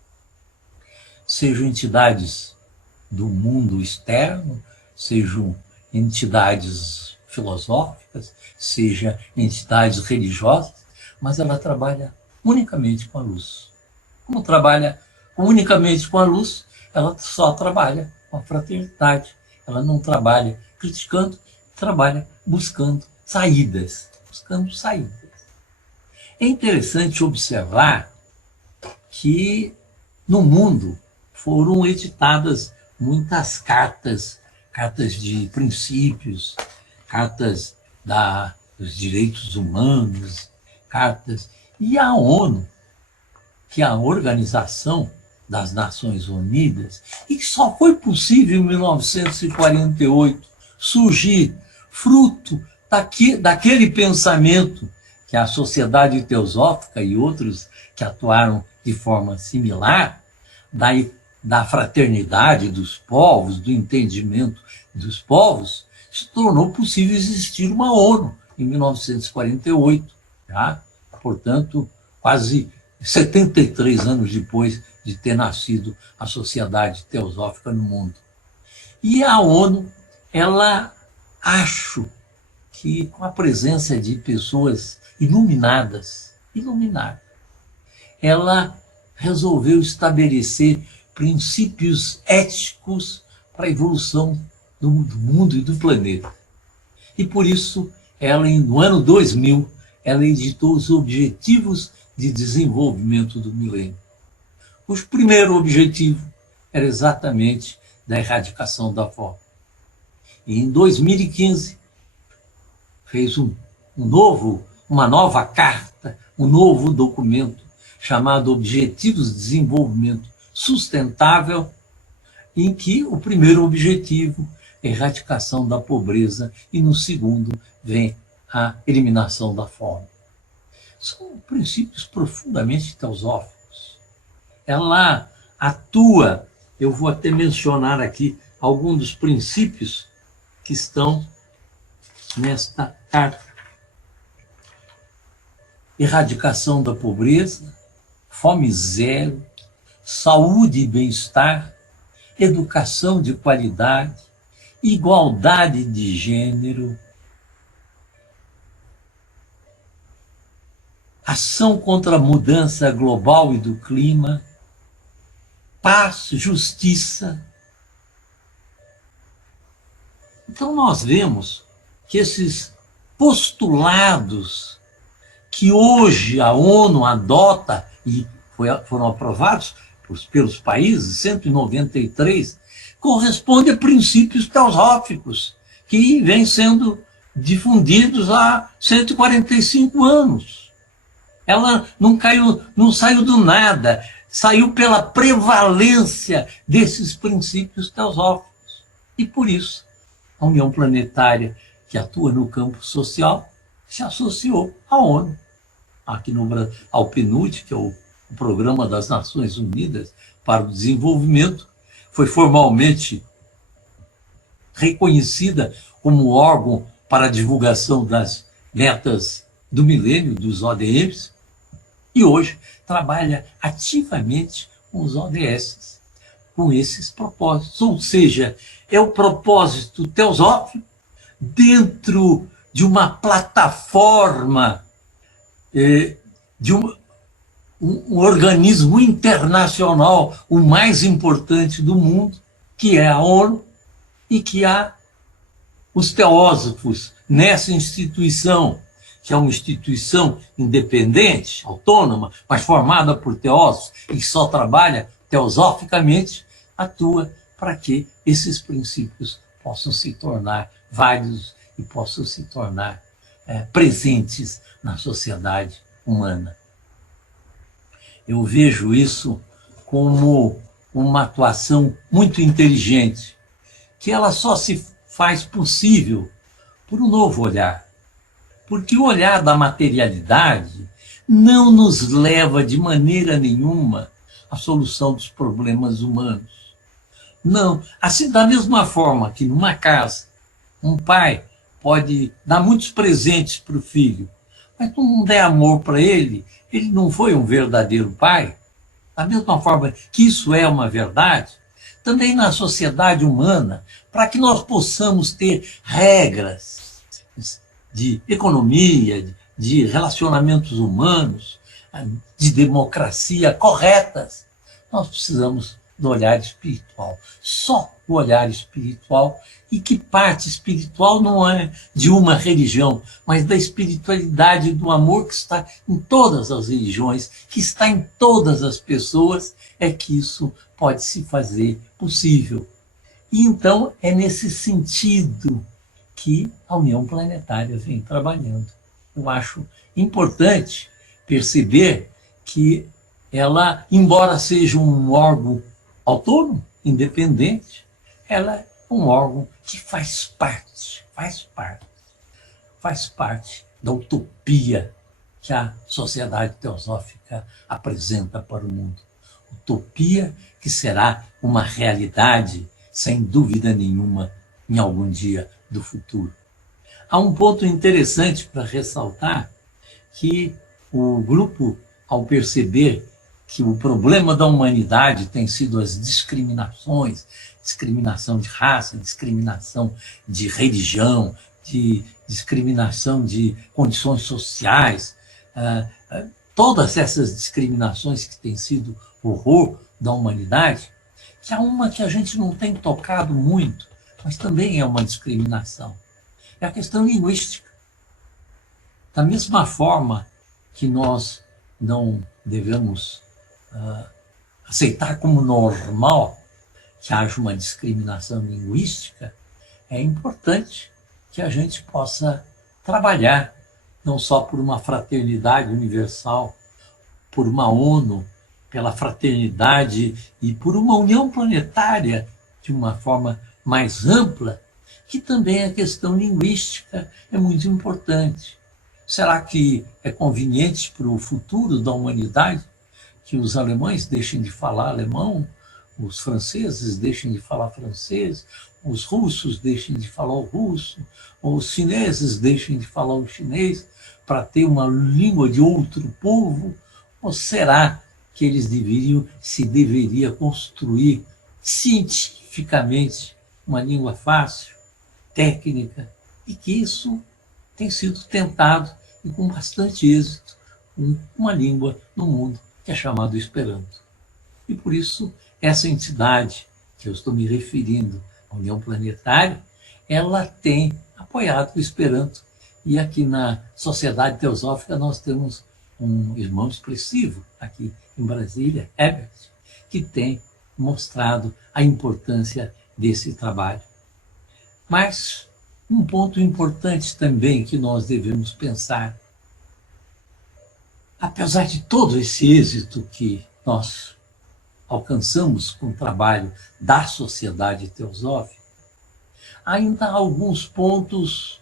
sejam entidades do mundo externo, sejam entidades filosóficas, sejam entidades religiosas, mas ela trabalha unicamente com a luz. Como trabalha unicamente com a luz, ela só trabalha com a fraternidade. Ela não trabalha criticando, trabalha buscando saídas. É interessante observar que no mundo foram editadas muitas cartas de princípios, cartas dos direitos humanos, cartas. E a ONU, que é a Organização das Nações Unidas, e que só foi possível em 1948 surgir fruto daquele pensamento que a Sociedade Teosófica e outros que atuaram de forma similar, da fraternidade dos povos, do entendimento dos povos, se tornou possível existir uma ONU em 1948, já, portanto, quase 73 anos depois de ter nascido a Sociedade Teosófica no mundo. E a ONU, ela, acho que com a presença de pessoas iluminadas, ela resolveu estabelecer princípios éticos para a evolução do mundo e do planeta. E por isso, ela, no ano 2000, ela editou os Objetivos de Desenvolvimento do Milênio. O primeiro objetivo era exatamente da erradicação da fome. E em 2015, fez uma nova carta, um novo documento, chamado Objetivos de Desenvolvimento Sustentável, em que o primeiro objetivo é a erradicação da pobreza e no segundo vem a eliminação da fome. São princípios profundamente teosóficos. Ela atua, eu vou até mencionar aqui alguns dos princípios que estão nesta carta. Erradicação da pobreza, fome zero, saúde e bem-estar, educação de qualidade, igualdade de gênero, ação contra a mudança global e do clima, paz, justiça. Então nós vemos que esses postulados que hoje a ONU adota e foram aprovados pelos países, 193, correspondem a princípios teosóficos que vêm sendo difundidos há 145 anos. Ela não saiu do nada, saiu pela prevalência desses princípios teosóficos. E por isso, a União Planetária, que atua no campo social, se associou à ONU. Aqui no Brasil, ao PNUD, que é o Programa das Nações Unidas para o Desenvolvimento, foi formalmente reconhecida como órgão para a divulgação das metas do milênio, dos ODMs, e hoje trabalha ativamente com os ODS, com esses propósitos. Ou seja, é o propósito teosófico dentro de uma plataforma, de um organismo internacional, o mais importante do mundo, que é a ONU, e que há os teósofos nessa instituição, que é uma instituição independente, autônoma, mas formada por teósofos e que só trabalha teosoficamente, atua para que esses princípios possam se tornar válidos e possam se tornar presentes na sociedade humana. Eu vejo isso como uma atuação muito inteligente, que ela só se faz possível por um novo olhar. Porque o olhar da materialidade não nos leva de maneira nenhuma à solução dos problemas humanos. Não. Assim, da mesma forma que numa casa, um pai pode dar muitos presentes para o filho, mas se não der amor para ele, ele não foi um verdadeiro pai. Da mesma forma que isso é uma verdade, também na sociedade humana, para que nós possamos ter regras de economia, de relacionamentos humanos, de democracia corretas, nós precisamos do olhar espiritual. Só o olhar espiritual, e que parte espiritual não é de uma religião, mas da espiritualidade do amor que está em todas as religiões, que está em todas as pessoas, é que isso pode se fazer possível. E então é nesse sentido que a União Planetária vem trabalhando. Eu acho importante perceber que ela, embora seja um órgão autônomo, independente, ela é um órgão que faz parte da utopia que a sociedade teosófica apresenta para o mundo. Utopia que será uma realidade, sem dúvida nenhuma, em algum dia do futuro. Há um ponto interessante para ressaltar, que o grupo, ao perceber que o problema da humanidade tem sido as discriminações, discriminação de raça, discriminação de religião, de discriminação de condições sociais, todas essas discriminações que têm sido o horror da humanidade, que há uma que a gente não tem tocado muito, mas também é uma discriminação. É a questão linguística. Da mesma forma que nós não devemos aceitar como normal que haja uma discriminação linguística, é importante que a gente possa trabalhar não só por uma fraternidade universal, por uma ONU, pela fraternidade e por uma união planetária de uma forma mais ampla, que também a questão linguística é muito importante. Será que é conveniente para o futuro da humanidade que os alemães deixem de falar alemão, os franceses deixem de falar francês, os russos deixem de falar o russo, os chineses deixem de falar o chinês, para ter uma língua de outro povo? Ou será que eles deveria construir cientificamente uma língua fácil, técnica, e que isso tem sido tentado e com bastante êxito, uma língua no mundo que é chamada Esperanto. E por isso, essa entidade que eu estou me referindo, a União Planetária, ela tem apoiado o Esperanto. E aqui na Sociedade Teosófica nós temos um irmão expressivo, aqui em Brasília, Herbert, que tem mostrado a importância desse trabalho. Mas um ponto importante também que nós devemos pensar, apesar de todo esse êxito que nós alcançamos com o trabalho da Sociedade Teosófica, ainda há alguns pontos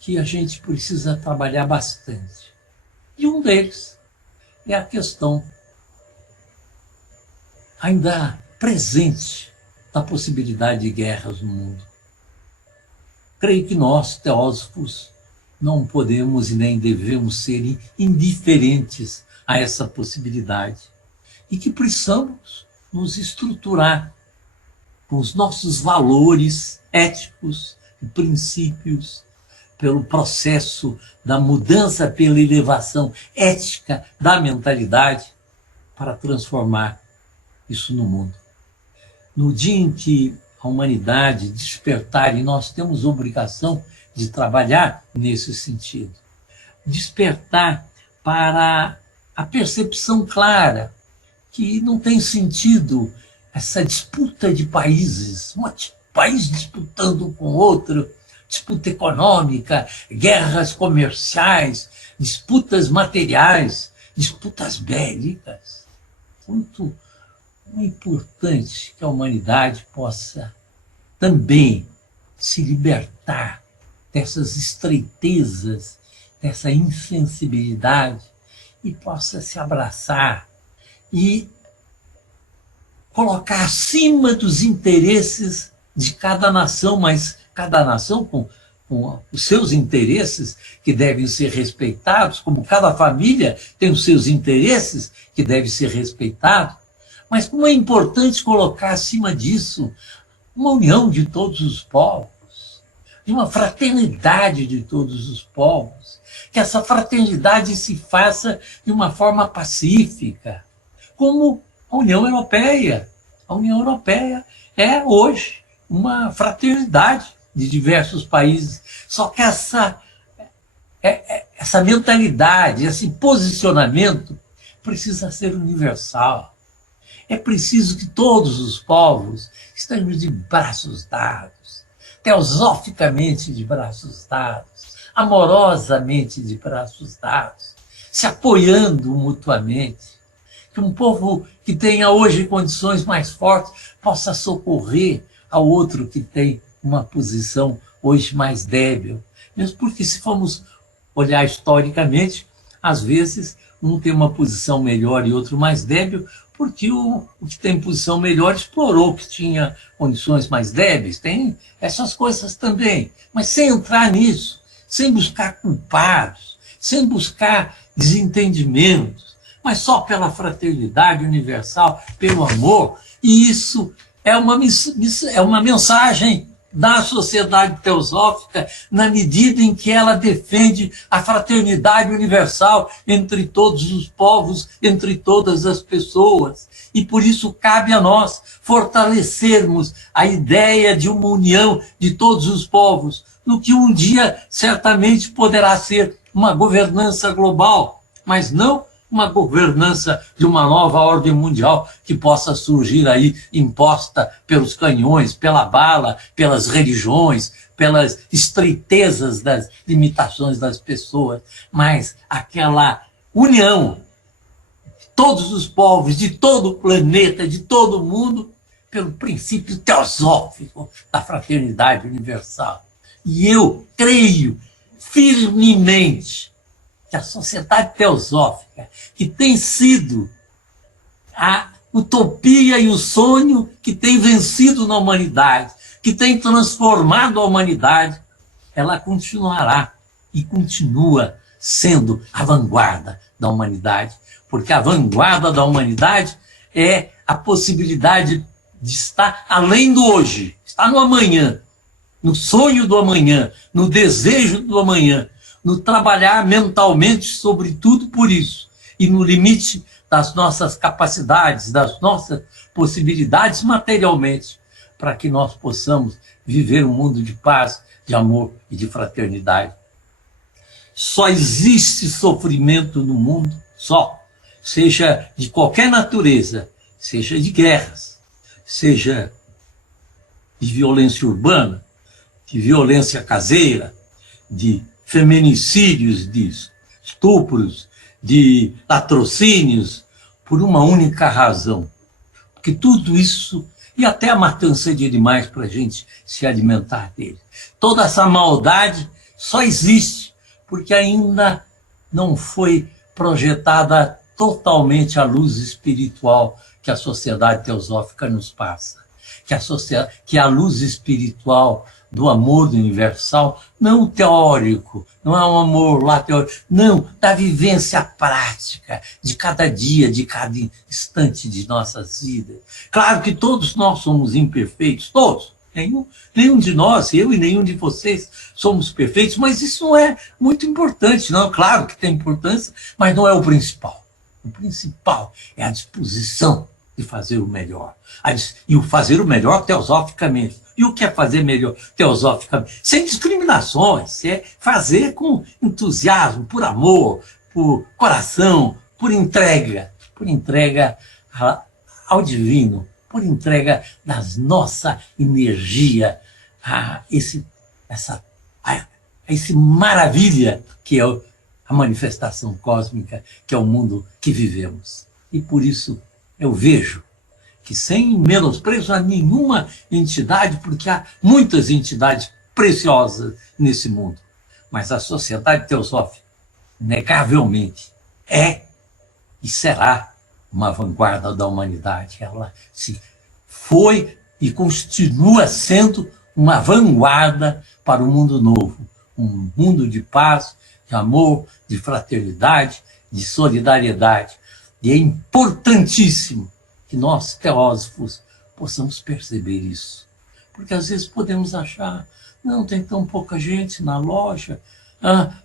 que a gente precisa trabalhar bastante. E um deles é a questão ainda presente da possibilidade de guerras no mundo. Creio que nós, teósofos, não podemos e nem devemos ser indiferentes a essa possibilidade, e que precisamos nos estruturar com os nossos valores éticos e princípios, pelo processo da mudança, pela elevação ética da mentalidade, para transformar isso no mundo. No dia em que a humanidade despertar, e nós temos obrigação de trabalhar nesse sentido, despertar para a percepção clara que não tem sentido essa disputa de países, um país disputando com outro, disputa econômica, guerras comerciais, disputas materiais, disputas bélicas. Muito importante que a humanidade possa também se libertar dessas estreitezas, dessa insensibilidade, e possa se abraçar e colocar acima dos interesses de cada nação, mas cada nação com os seus interesses que devem ser respeitados, como cada família tem os seus interesses que devem ser respeitados, mas como é importante colocar acima disso uma união de todos os povos, de uma fraternidade de todos os povos, que essa fraternidade se faça de uma forma pacífica, como a União Europeia. A União Europeia é hoje uma fraternidade de diversos países, só que essa mentalidade, esse posicionamento precisa ser universal. É preciso que todos os povos estejam de braços dados, teosoficamente de braços dados, amorosamente de braços dados, se apoiando mutuamente. Que um povo que tenha hoje condições mais fortes possa socorrer ao outro que tem uma posição hoje mais débil. Mesmo porque, se formos olhar historicamente, às vezes um tem uma posição melhor e outro mais débil, porque o que tem posição melhor explorou que tinha condições mais débeis. Tem essas coisas também. Mas sem entrar nisso, sem buscar culpados, sem buscar desentendimentos, mas só pela fraternidade universal, pelo amor. E isso é uma mensagem da sociedade teosófica, na medida em que ela defende a fraternidade universal entre todos os povos, entre todas as pessoas. E por isso cabe a nós fortalecermos a ideia de uma união de todos os povos, no que um dia certamente poderá ser uma governança global, mas não uma governança de uma nova ordem mundial que possa surgir aí imposta pelos canhões, pela bala, pelas religiões, pelas estreitezas das limitações das pessoas, mas aquela união de todos os povos, de todo o planeta, de todo o mundo, pelo princípio teosófico da fraternidade universal. E eu creio firmemente que a sociedade teosófica, que tem sido a utopia e o sonho que tem vencido na humanidade, que tem transformado a humanidade, ela continuará e continua sendo a vanguarda da humanidade, porque a vanguarda da humanidade é a possibilidade de estar além do hoje, estar no amanhã, no sonho do amanhã, no desejo do amanhã, no trabalhar mentalmente, sobretudo por isso, e no limite das nossas capacidades, das nossas possibilidades materialmente, para que nós possamos viver um mundo de paz, de amor e de fraternidade. Só existe sofrimento no mundo, só, seja de qualquer natureza, seja de guerras, seja de violência urbana, de violência caseira, de feminicídios, de estupros, de latrocínios, por uma única razão. Porque tudo isso, e até a matança de animais para a gente se alimentar dele, toda essa maldade só existe porque ainda não foi projetada totalmente a luz espiritual que a sociedade teosófica nos passa. Que a luz espiritual do amor universal, não teórico, não é um amor lá teórico, não, da vivência prática, de cada dia, de cada instante de nossas vidas. Claro que todos nós somos imperfeitos, todos. Nenhum de nós, eu e nenhum de vocês, somos perfeitos, mas isso não é muito importante, não. Claro que tem importância, mas não é o principal. O principal é a disposição de fazer o melhor. E o fazer o melhor teosoficamente. E o que é fazer melhor teosoficamente? Sem discriminações, é fazer com entusiasmo, por amor, por coração, por entrega ao divino, por entrega da nossa energia a esse maravilha que é a manifestação cósmica, que é o mundo que vivemos. E por isso eu vejo que, sem menosprezo a nenhuma entidade, porque há muitas entidades preciosas nesse mundo, mas a Sociedade Teosófica, inegavelmente, é e será uma vanguarda da humanidade. Ela se foi e continua sendo uma vanguarda para o mundo novo, um mundo de paz, de amor, de fraternidade, de solidariedade. E é importantíssimo que nós, teósofos, possamos perceber isso. Porque às vezes podemos achar, não, tem tão pouca gente na loja,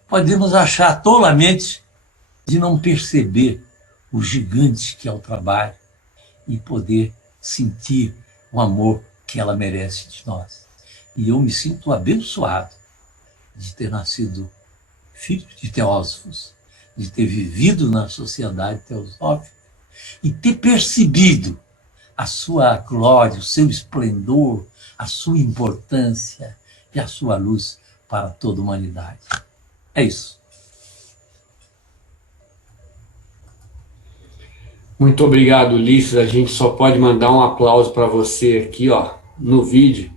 podemos achar tolamente de não perceber o gigante que é o trabalho e poder sentir o amor que ela merece de nós. E eu me sinto abençoado de ter nascido filho de teósofos, de ter vivido na sociedade teosófica e ter percebido a sua glória, o seu esplendor, a sua importância e a sua luz para toda a humanidade. É isso. Muito obrigado, Ulisses. A gente só pode mandar um aplauso para você aqui, ó, no vídeo,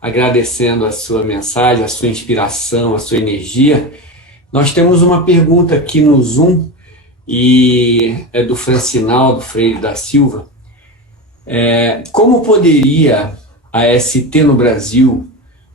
agradecendo a sua mensagem, a sua inspiração, a sua energia. Nós temos uma pergunta aqui no Zoom, e é do Francinaldo Freire da Silva. Como poderia a ST no Brasil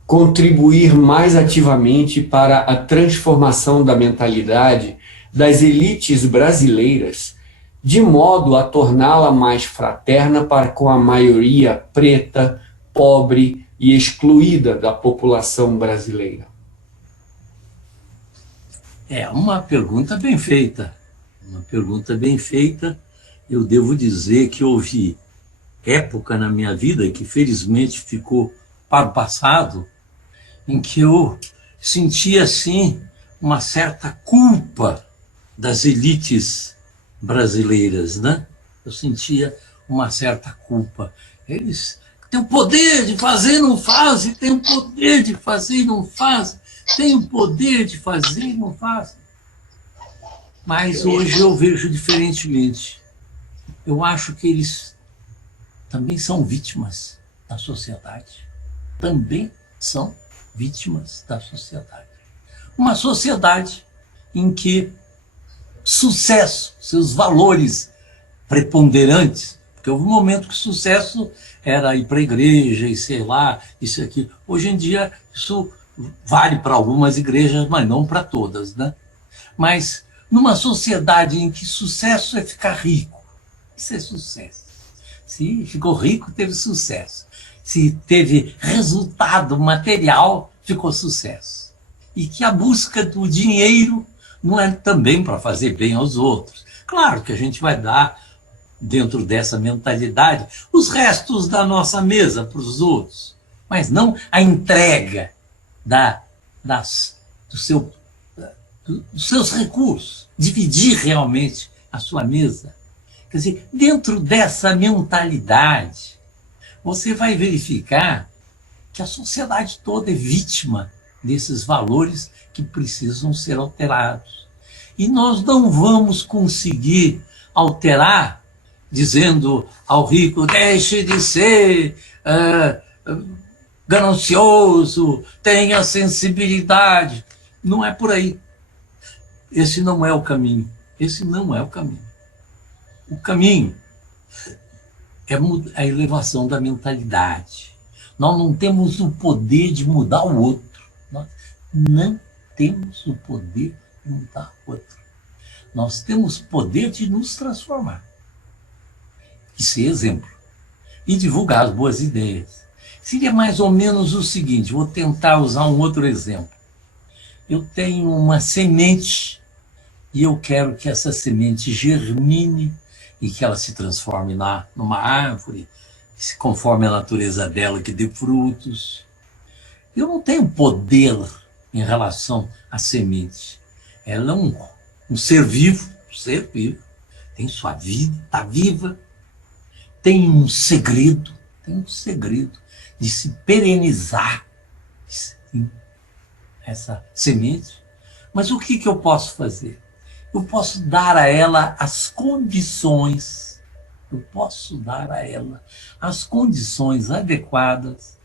contribuir mais ativamente para a transformação da mentalidade das elites brasileiras, de modo a torná-la mais fraterna para com a maioria preta, pobre e excluída da população brasileira? É uma pergunta bem feita. Uma pergunta bem feita. Eu devo dizer que houve época na minha vida, que felizmente ficou para o passado, em que eu sentia, assim, uma certa culpa das elites brasileiras, né? Eu sentia uma certa culpa. Eles têm o poder de fazer e não fazem, têm o poder de fazer e não fazem, têm o poder de fazer e não fazem. Mas hoje eu vejo diferentemente. Eu acho que eles também são vítimas da sociedade. Também são vítimas da sociedade. Uma sociedade em que sucesso, seus valores preponderantes, porque houve um momento que sucesso era ir para a igreja e sei lá, isso aqui. Hoje em dia isso vale para algumas igrejas, mas não para todas, né? Mas numa sociedade em que sucesso é ficar rico, isso é sucesso. Se ficou rico, teve sucesso. Se teve resultado material, ficou sucesso. E que a busca do dinheiro não é também para fazer bem aos outros. Claro que a gente vai dar, dentro dessa mentalidade, os restos da nossa mesa para os outros, mas não a entrega dos seus recursos, dividir realmente a sua mesa. Quer dizer, dentro dessa mentalidade, você vai verificar que a sociedade toda é vítima desses valores que precisam ser alterados. E nós não vamos conseguir alterar dizendo ao rico, deixe de ser ganancioso, tenha sensibilidade. Não é por aí. Esse não é o caminho. Esse não é o caminho. O caminho é a elevação da mentalidade. Nós não temos o poder de mudar o outro. Nós não temos o poder de mudar o outro. Nós temos o poder de nos transformar. E ser exemplo. E divulgar as boas ideias. Seria mais ou menos o seguinte, vou tentar usar um outro exemplo. Eu tenho uma semente e eu quero que essa semente germine e que ela se transforme numa árvore, conforme a natureza dela, que dê frutos. Eu não tenho poder em relação à semente. Ela é um ser vivo, tem sua vida, está viva, tem um segredo de se perenizar essa semente. Mas o que eu posso fazer? Eu posso dar a ela as condições, adequadas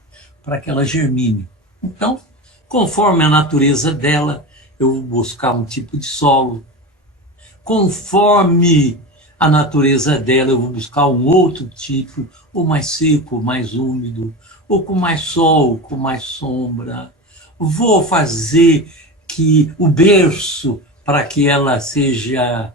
para que ela germine. Então, conforme a natureza dela, eu vou buscar um tipo de solo. Conforme a natureza dela, eu vou buscar um outro tipo, ou mais seco, mais úmido, ou com mais sol, com mais sombra. Vou fazer que o berço, para que ela seja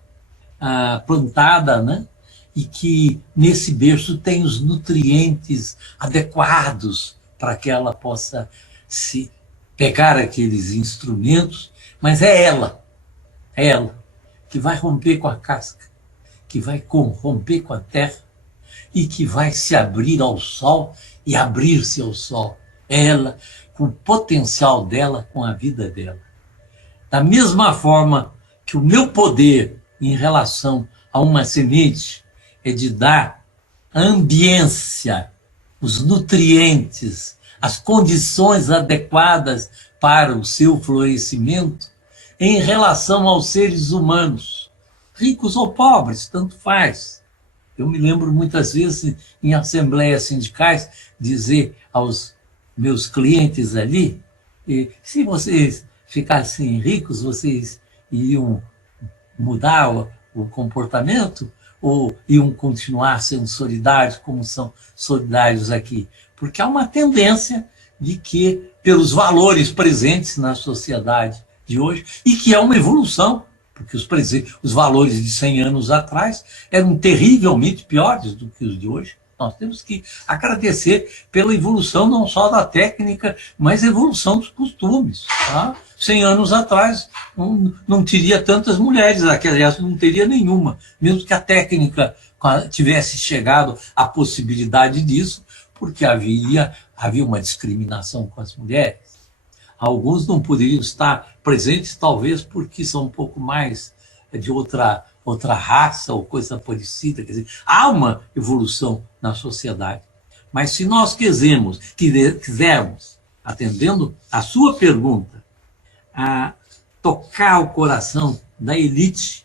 plantada, né? E que nesse berço tem os nutrientes adequados para que ela possa se pegar aqueles instrumentos, mas é ela que vai romper com a casca, que vai romper com a terra e que vai se abrir ao sol e abrir-se ao sol. É ela, com o potencial dela, com a vida dela. Da mesma forma que o meu poder em relação a uma semente é de dar a ambiência, os nutrientes, as condições adequadas para o seu florescimento, em relação aos seres humanos, ricos ou pobres, tanto faz. Eu me lembro muitas vezes em assembleias sindicais dizer aos meus clientes ali, se vocês ficassem ricos, vocês iriam mudar o comportamento ou iam continuar sendo solidários como são solidários aqui? Porque há uma tendência de que, pelos valores presentes na sociedade de hoje, e que é uma evolução, porque os valores de 100 anos atrás eram terrivelmente piores do que os de hoje. Nós temos que agradecer pela evolução não só da técnica, mas a evolução dos costumes. Tá? 100 anos atrás não teria tantas mulheres, aliás, não teria nenhuma, mesmo que a técnica tivesse chegado à possibilidade disso, porque havia uma discriminação com as mulheres. Alguns não poderiam estar presentes, talvez porque são um pouco mais de outra raça ou coisa parecida. Quer dizer, há uma evolução na sociedade. Mas se nós quisermos, atendendo a sua pergunta, a tocar o coração da elite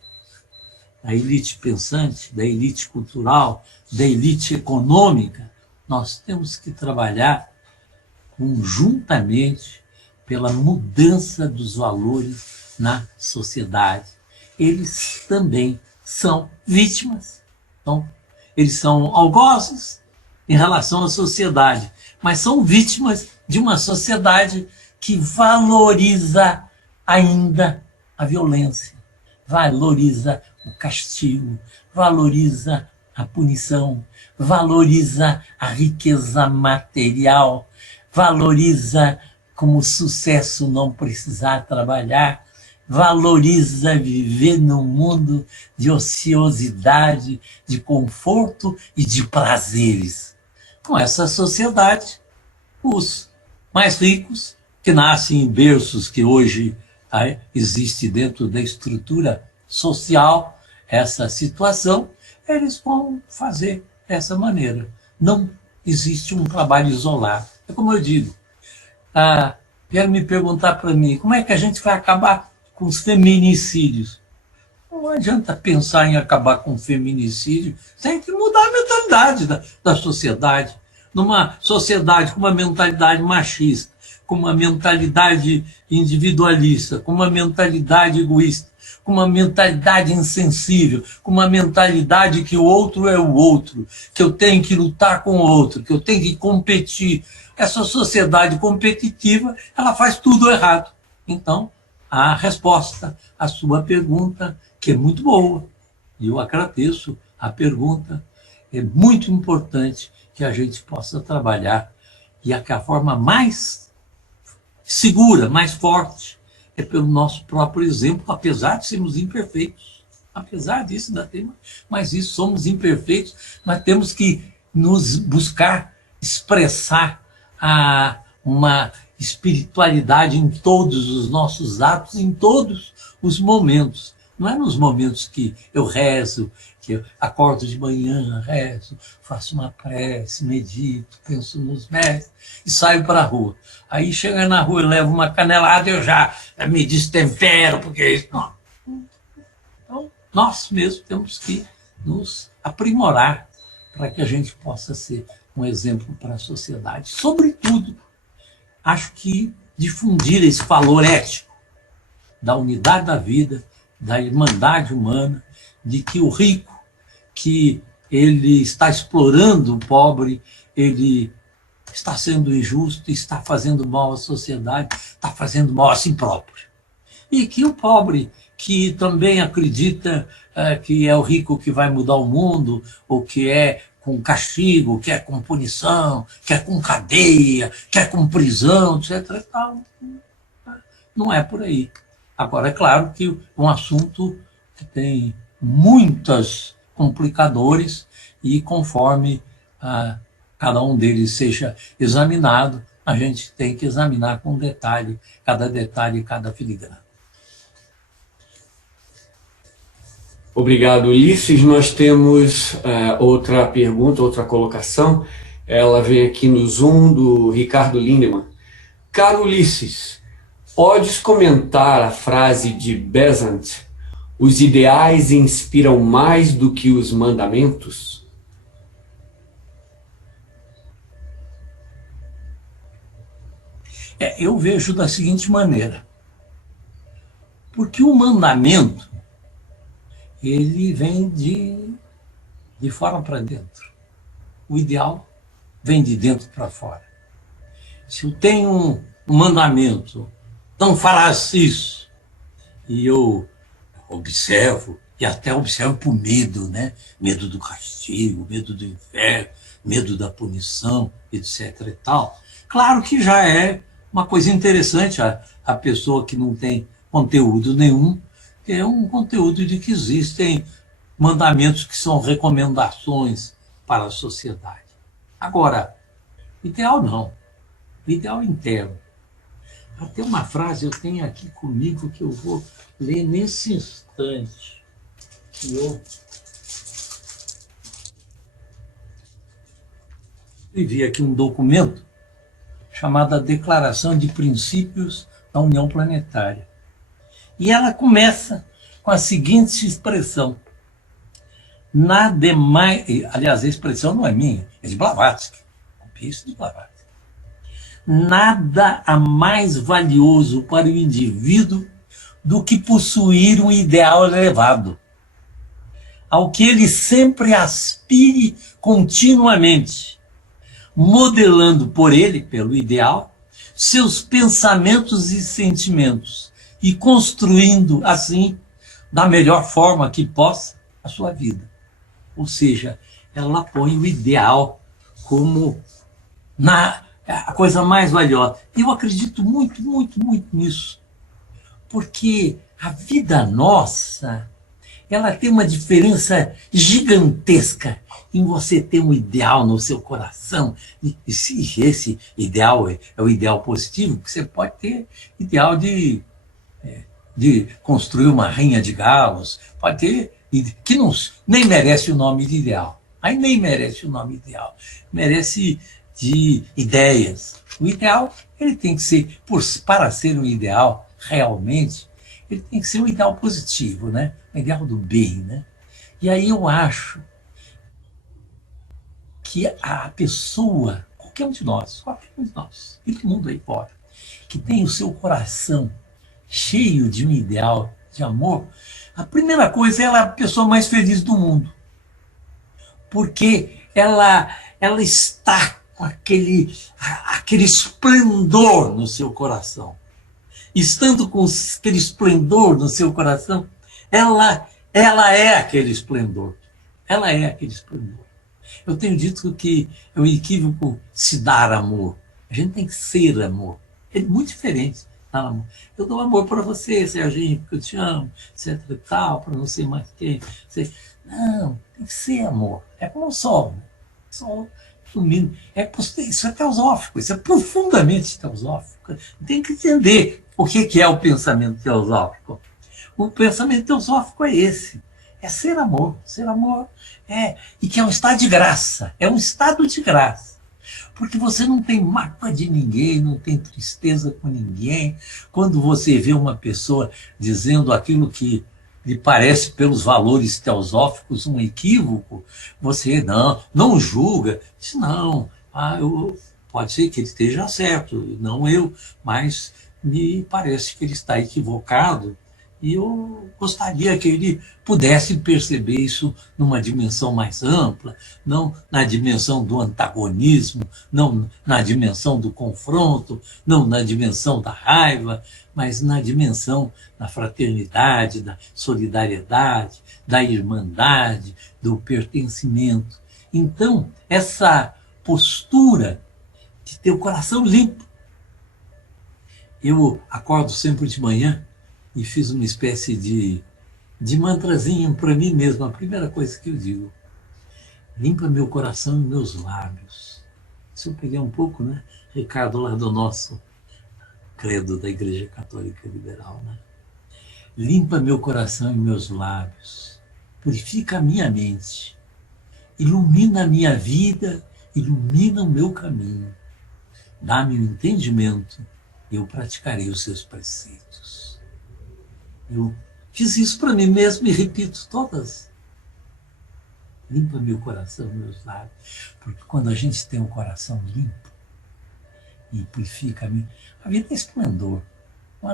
pensante, da elite cultural, da elite econômica, nós temos que trabalhar conjuntamente pela mudança dos valores na sociedade. Eles também são vítimas. Então, eles são algozes em relação à sociedade, mas são vítimas de uma sociedade que valoriza ainda a violência, valoriza o castigo, valoriza a punição, valoriza a riqueza material, valoriza como sucesso não precisar trabalhar, valoriza viver num mundo de ociosidade, de conforto e de prazeres. Com essa sociedade, os mais ricos, que nascem em berços que hoje existe dentro da estrutura social, essa situação, eles vão fazer dessa maneira. Não existe um trabalho isolado. É como eu digo, quero me perguntar para mim, como é que a gente vai acabar com os feminicídios? Não adianta pensar em acabar com o feminicídio, tem que mudar a mentalidade da sociedade. Numa sociedade com uma mentalidade machista, com uma mentalidade individualista, com uma mentalidade egoísta, com uma mentalidade insensível, com uma mentalidade que o outro é o outro, que eu tenho que lutar com o outro, que eu tenho que competir. essa sociedade competitiva, ela faz tudo errado. Então, a resposta à sua pergunta, que é muito boa, e eu agradeço a pergunta, é muito importante que a gente possa trabalhar, e a forma mais segura, mais forte, é pelo nosso próprio exemplo, apesar de sermos imperfeitos. Apesar disso, ainda temos, mas isso, somos imperfeitos, mas temos que nos buscar expressar uma espiritualidade em todos os nossos atos, em todos os momentos. Não é nos momentos que eu rezo, que eu acordo de manhã, rezo, faço uma prece, medito, penso nos mestres e saio para a rua. Aí chega na rua, eu levo uma canelada e eu já me destempero, porque isso não. Então, nós mesmos temos que nos aprimorar para que a gente possa ser um exemplo para a sociedade. Sobretudo, acho que difundir esse valor ético da unidade da vida, da irmandade humana, de que o rico, que ele está explorando o pobre, ele está sendo injusto, está fazendo mal à sociedade, está fazendo mal a si próprio. E que o pobre, que também acredita que é o rico que vai mudar o mundo, ou que é com castigo, que é com punição, que é com cadeia, que é com prisão, etc. Não é por aí. Agora, é claro que é um assunto que tem muitos complicadores e conforme cada um deles seja examinado, a gente tem que examinar com detalhe, cada filigrana. Obrigado, Ulisses. Nós temos outra pergunta, outra colocação. Ela vem aqui no Zoom do Ricardo Lindemann. Caro Ulisses, podes comentar a frase de Besant: os ideais inspiram mais do que os mandamentos? Eu vejo da seguinte maneira. Porque o mandamento, ele vem de fora para dentro. O ideal vem de dentro para fora. Se eu tenho um mandamento, não farás isso, e eu observo, e até observo por medo, né? Medo do castigo, medo do inferno, medo da punição, etc. e tal. Claro que já é uma coisa interessante a pessoa que não tem conteúdo nenhum, ter um conteúdo de que existem mandamentos que são recomendações para a sociedade. Agora, ideal não. Ideal interno. Até uma frase eu tenho aqui comigo que eu vou ler nesse instante. Eu escrevi aqui um documento chamado Declaração de Princípios da União Planetária. E ela começa com a seguinte expressão. Nada é mais... Aliás, a expressão não é minha, é de Blavatsky. Isso de Blavatsky. Nada há mais valioso para o indivíduo do que possuir um ideal elevado, ao que ele sempre aspire continuamente, modelando por ele, pelo ideal, seus pensamentos e sentimentos, e construindo, assim, da melhor forma que possa, a sua vida. Ou seja, ela põe o ideal como a coisa mais valiosa. Eu acredito muito, muito, muito nisso. Porque a vida nossa, ela tem uma diferença gigantesca em você ter um ideal no seu coração. E se esse ideal é o ideal positivo, que você pode ter ideal de construir uma rinha de galos, pode ter, que nem merece o nome de ideal. Aí nem merece o nome ideal. Merece de ideias. O ideal, ele tem que ser, para ser um ideal, realmente, ele tem que ser um ideal positivo, né? Um ideal do bem, né? E aí eu acho que a pessoa, qualquer um de nós, e todo mundo aí fora, que tem o seu coração cheio de um ideal de amor, a primeira coisa, ela é a pessoa mais feliz do mundo. Porque ela está com aquele esplendor no seu coração. Estando com aquele esplendor no seu coração, ela é aquele esplendor. Ela é aquele esplendor. Eu tenho dito que é um equívoco se dar amor. A gente tem que ser amor. É muito diferente dar amor. Eu dou amor para você, Serginho, porque eu te amo, etc e tal, para não sei mais quem. Não, tem que ser amor. É como o sol. Né? O sol ilumina. Isso é teosófico, isso é profundamente teosófico. Tem que entender o que é o pensamento teosófico. O pensamento teosófico é esse. É ser amor. Ser amor e que é um estado de graça. É um estado de graça. Porque você não tem mágoa de ninguém, não tem tristeza com ninguém. Quando você vê uma pessoa dizendo aquilo que lhe parece, pelos valores teosóficos, um equívoco, você não julga. Diz, não, pode ser que ele esteja certo, não eu, mas me parece que ele está equivocado. E eu gostaria que ele pudesse perceber isso numa dimensão mais ampla, não na dimensão do antagonismo, não na dimensão do confronto, não na dimensão da raiva, mas na dimensão da fraternidade, da solidariedade, da irmandade, do pertencimento. Então, essa postura de ter o coração limpo. Eu acordo sempre de manhã e fiz uma espécie de mantrazinho para mim mesmo. A primeira coisa que eu digo: limpa meu coração e meus lábios. Isso eu peguei um pouco, né, Ricardo, lá do nosso credo da Igreja Católica Liberal, né? Limpa meu coração e meus lábios. Purifica a minha mente. Ilumina a minha vida, ilumina o meu caminho. Dá-me o entendimento e eu praticarei os seus preceitos. Eu fiz isso para mim mesmo e repito todas. Limpa meu coração, meus lábios. Porque quando a gente tem um coração limpo e purifica a vida é esplendor. Não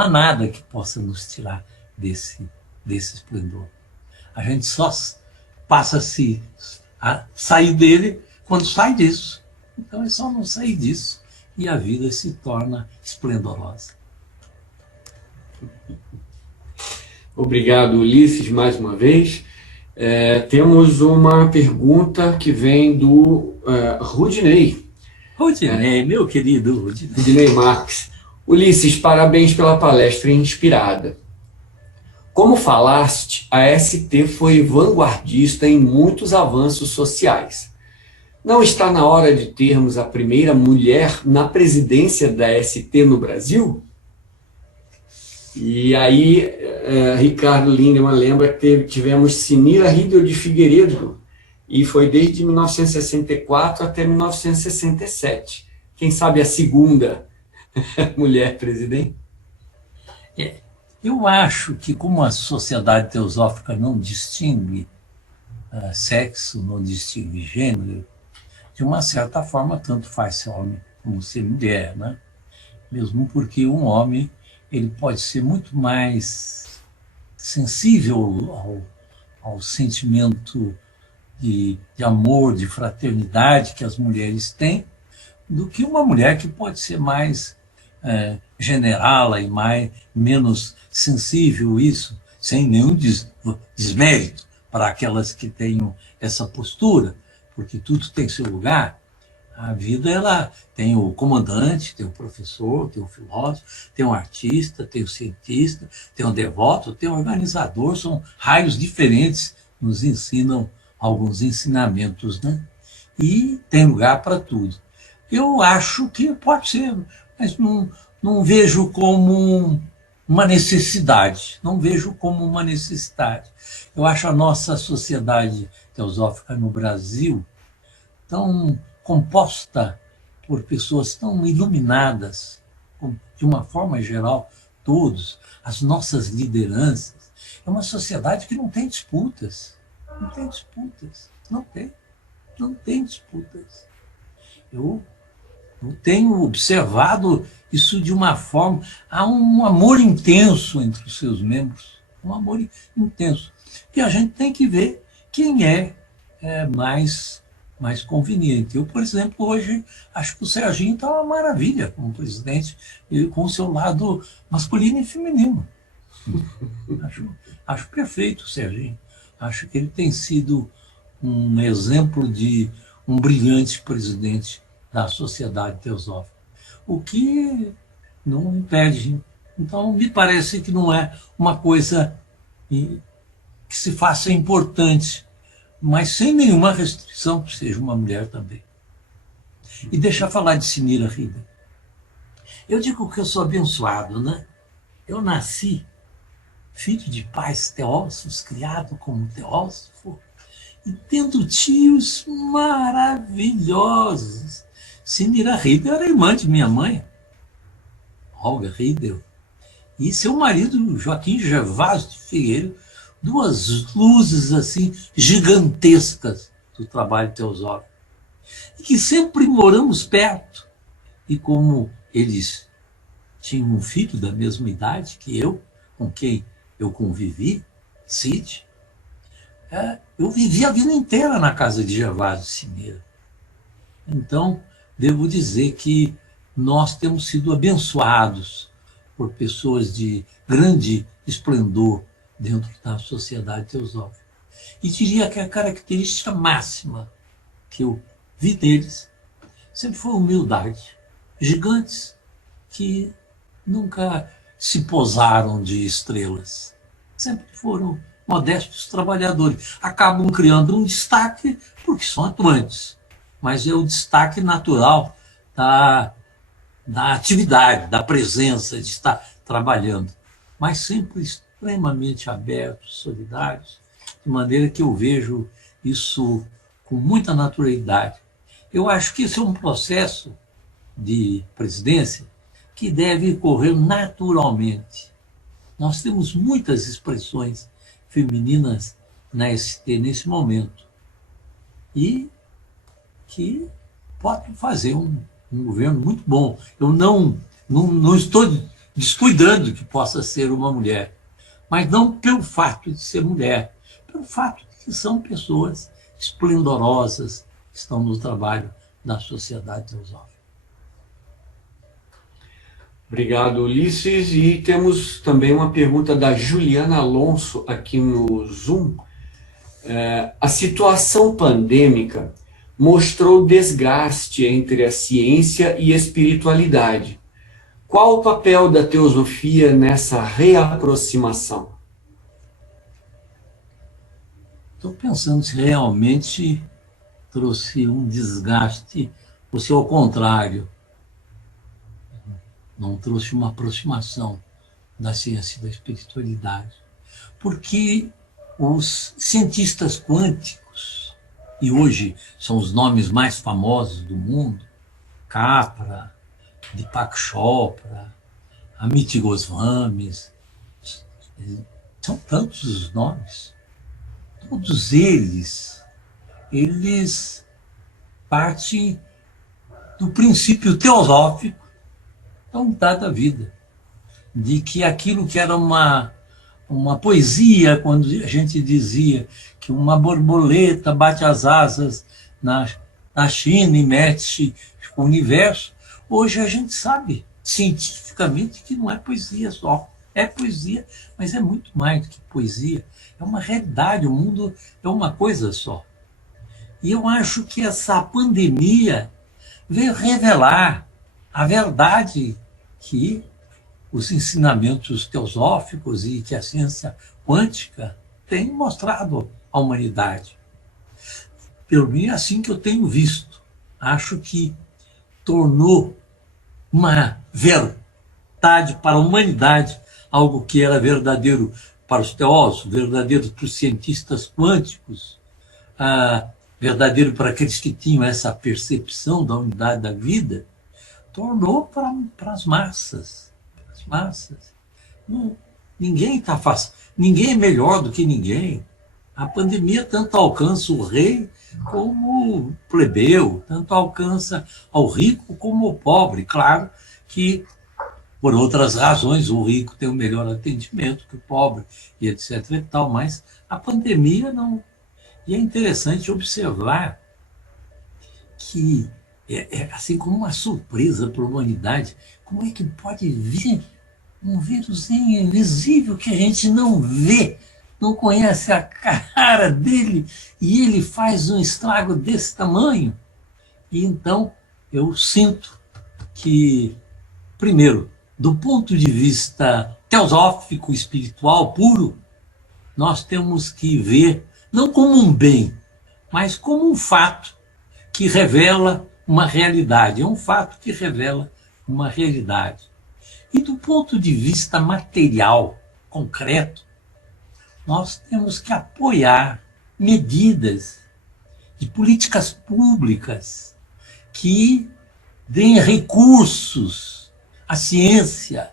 há nada que possa nos tirar desse esplendor. A gente só passa a sair dele quando sai disso. Então é só não sair disso e a vida se torna esplendorosa. Obrigado, Ulisses, mais uma vez. Temos uma pergunta que vem do Rudinei. Rudinei, meu querido Rudinei. Rudinei Marques. Ulisses, parabéns pela palestra inspirada. Como falaste, a ST foi vanguardista em muitos avanços sociais. Não está na hora de termos a primeira mulher na presidência da ST no Brasil? E aí, Ricardo Lindemann lembra que tivemos Sinira Riedel de Figueiredo, e foi desde 1964 até 1967. Quem sabe a segunda mulher presidente? Eu acho que, como a sociedade teosófica não distingue sexo, não distingue gênero, de uma certa forma, tanto faz ser homem como ser mulher, né? Mesmo porque um homem ele pode ser muito mais sensível ao sentimento de amor, de fraternidade que as mulheres têm, do que uma mulher que pode ser mais generala e menos sensível isso, sem nenhum desmérito para aquelas que tenham essa postura, porque tudo tem seu lugar. A vida, ela tem o comandante, tem o professor, tem o filósofo, tem o artista, tem o cientista, tem o devoto, tem o organizador, são raios diferentes, nos ensinam alguns ensinamentos, né? E tem lugar para tudo. Eu acho que pode ser, mas não vejo como uma necessidade, não vejo como uma necessidade. Eu acho a nossa sociedade teosófica no Brasil tão composta por pessoas tão iluminadas, de uma forma geral, todos, as nossas lideranças. É uma sociedade que não tem disputas. Não tem disputas. Não tem disputas. Eu tenho observado isso de uma forma. Há um amor intenso entre os seus membros. Um amor intenso. E a gente tem que ver quem é mais mais conveniente. Eu, por exemplo, hoje acho que o Serginho está uma maravilha como presidente, com o seu lado masculino e feminino. Acho perfeito o Serginho. Acho que ele tem sido um exemplo de um brilhante presidente da Sociedade Teosófica, o que não impede. Então, me parece que não é uma coisa que se faça importante, mas sem nenhuma restrição que seja uma mulher também. E deixa eu falar de Sinira Rida. Eu digo que eu sou abençoado, né? Eu nasci filho de pais teósofos, criado como teósofo, e tendo tios maravilhosos. Sinira Riedel era irmã de minha mãe, Olga Riedel, e seu marido, Joaquim Gervásio de Figueiredo, duas luzes assim gigantescas do trabalho teosófico, e que sempre moramos perto. E como eles tinham um filho da mesma idade que eu, com quem eu convivi, Cid, eu vivi a vida inteira na casa de Gervásio Cineira. Então, devo dizer que nós temos sido abençoados por pessoas de grande esplendor dentro da sociedade teosófica. E diria que a característica máxima que eu vi deles sempre foi a humildade. Gigantes que nunca se posaram de estrelas. Sempre foram modestos trabalhadores. Acabam criando um destaque porque são atuantes, mas é o destaque natural da atividade, da presença, de estar trabalhando, mas sempre extremamente abertos, solidários, de maneira que eu vejo isso com muita naturalidade. Eu acho que esse é um processo de presidência que deve ocorrer naturalmente. Nós temos muitas expressões femininas na ST nesse momento e que podem fazer um governo muito bom. Eu não estou descuidando que possa ser uma mulher, mas não pelo fato de ser mulher, pelo fato de que são pessoas esplendorosas que estão no trabalho da sociedade teosófica. Obrigado, Ulisses. E temos também uma pergunta da Juliana Alonso aqui no Zoom. A situação pandêmica mostrou desgaste entre a ciência e a espiritualidade. Qual o papel da teosofia nessa reaproximação? Estou pensando se realmente trouxe um desgaste, ou se ao contrário, não trouxe uma aproximação da ciência e da espiritualidade. Porque os cientistas quânticos, e hoje são os nomes mais famosos do mundo, Capra, Deepak Chopra, Amit Goswami, são tantos os nomes. Todos eles partem do princípio teosófico da unidade da vida, de que aquilo que era uma poesia, quando a gente dizia que uma borboleta bate as asas na China e mexe o universo, hoje a gente sabe cientificamente que não é poesia só. É poesia, mas é muito mais do que poesia. É uma realidade, o mundo é uma coisa só. E eu acho que essa pandemia veio revelar a verdade que os ensinamentos teosóficos e que a ciência quântica têm mostrado à humanidade. Pelo menos é assim que eu tenho visto. Acho que tornou uma verdade para a humanidade algo que era verdadeiro para os teósofos, verdadeiro para os cientistas quânticos, verdadeiro para aqueles que tinham essa percepção da unidade da vida, tornou para as massas. As massas. Ninguém está fácil. Ninguém é melhor do que ninguém. A pandemia tanto alcança o rei como o plebeu, tanto alcança ao rico como ao pobre. Claro que, por outras razões, o rico tem um melhor atendimento que o pobre, e etc. e tal, mas a pandemia não. E é interessante observar que é assim como uma surpresa para a humanidade. Como é que pode vir um vírusinho invisível que a gente não vê, não conhece a cara dele, e ele faz um estrago desse tamanho? E então eu sinto que, primeiro, do ponto de vista teosófico, espiritual, puro, nós temos que ver, não como um bem, mas como um fato que revela uma realidade. É um fato que revela uma realidade. E do ponto de vista material, concreto, nós temos que apoiar medidas de políticas públicas que deem recursos à ciência,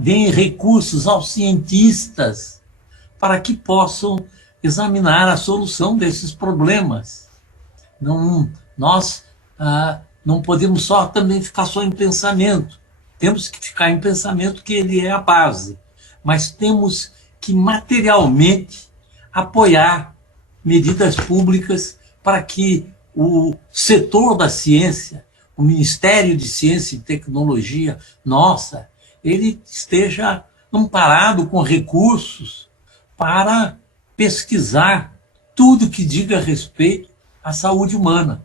deem recursos aos cientistas para que possam examinar a solução desses problemas. Nós não podemos também ficar só em pensamento. Temos que ficar em pensamento, que ele é a base. Mas temos que materialmente apoiar medidas públicas para que o setor da ciência, o Ministério de Ciência e Tecnologia, ele esteja amparado com recursos para pesquisar tudo que diga respeito à saúde humana.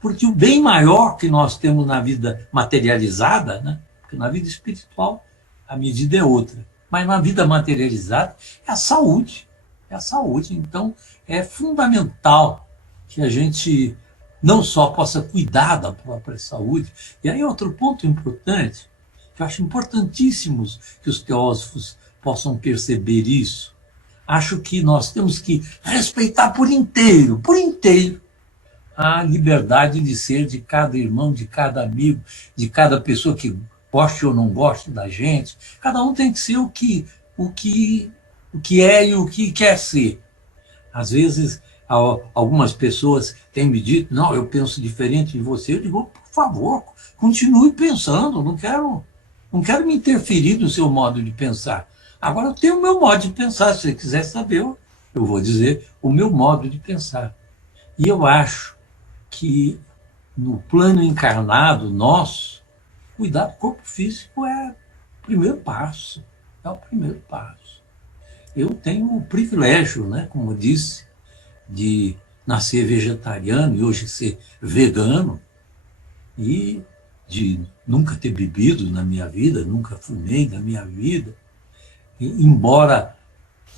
Porque o bem maior que nós temos na vida materializada, né? Porque na vida espiritual a medida é outra, mas na vida materializada é a saúde. É a saúde. Então é fundamental que a gente não só possa cuidar da própria saúde. E aí outro ponto importante, que eu acho importantíssimo que os teósofos possam perceber isso. Acho que nós temos que respeitar por inteiro, a liberdade de ser de cada irmão, de cada amigo, de cada pessoa que goste ou não goste da gente. Cada um tem que ser o que é e o que quer ser. Às vezes, algumas pessoas têm me dito, não, eu penso diferente de você. Eu digo, por favor, continue pensando, não quero me interferir no seu modo de pensar. Agora eu tenho o meu modo de pensar, se você quiser saber, eu vou dizer o meu modo de pensar. E eu acho que no plano encarnado nosso, cuidar do corpo físico é o primeiro passo. É o primeiro passo. Eu tenho o privilégio, né, como eu disse, de nascer vegetariano e hoje ser vegano, e de nunca ter bebido na minha vida, nunca fumei na minha vida, e, embora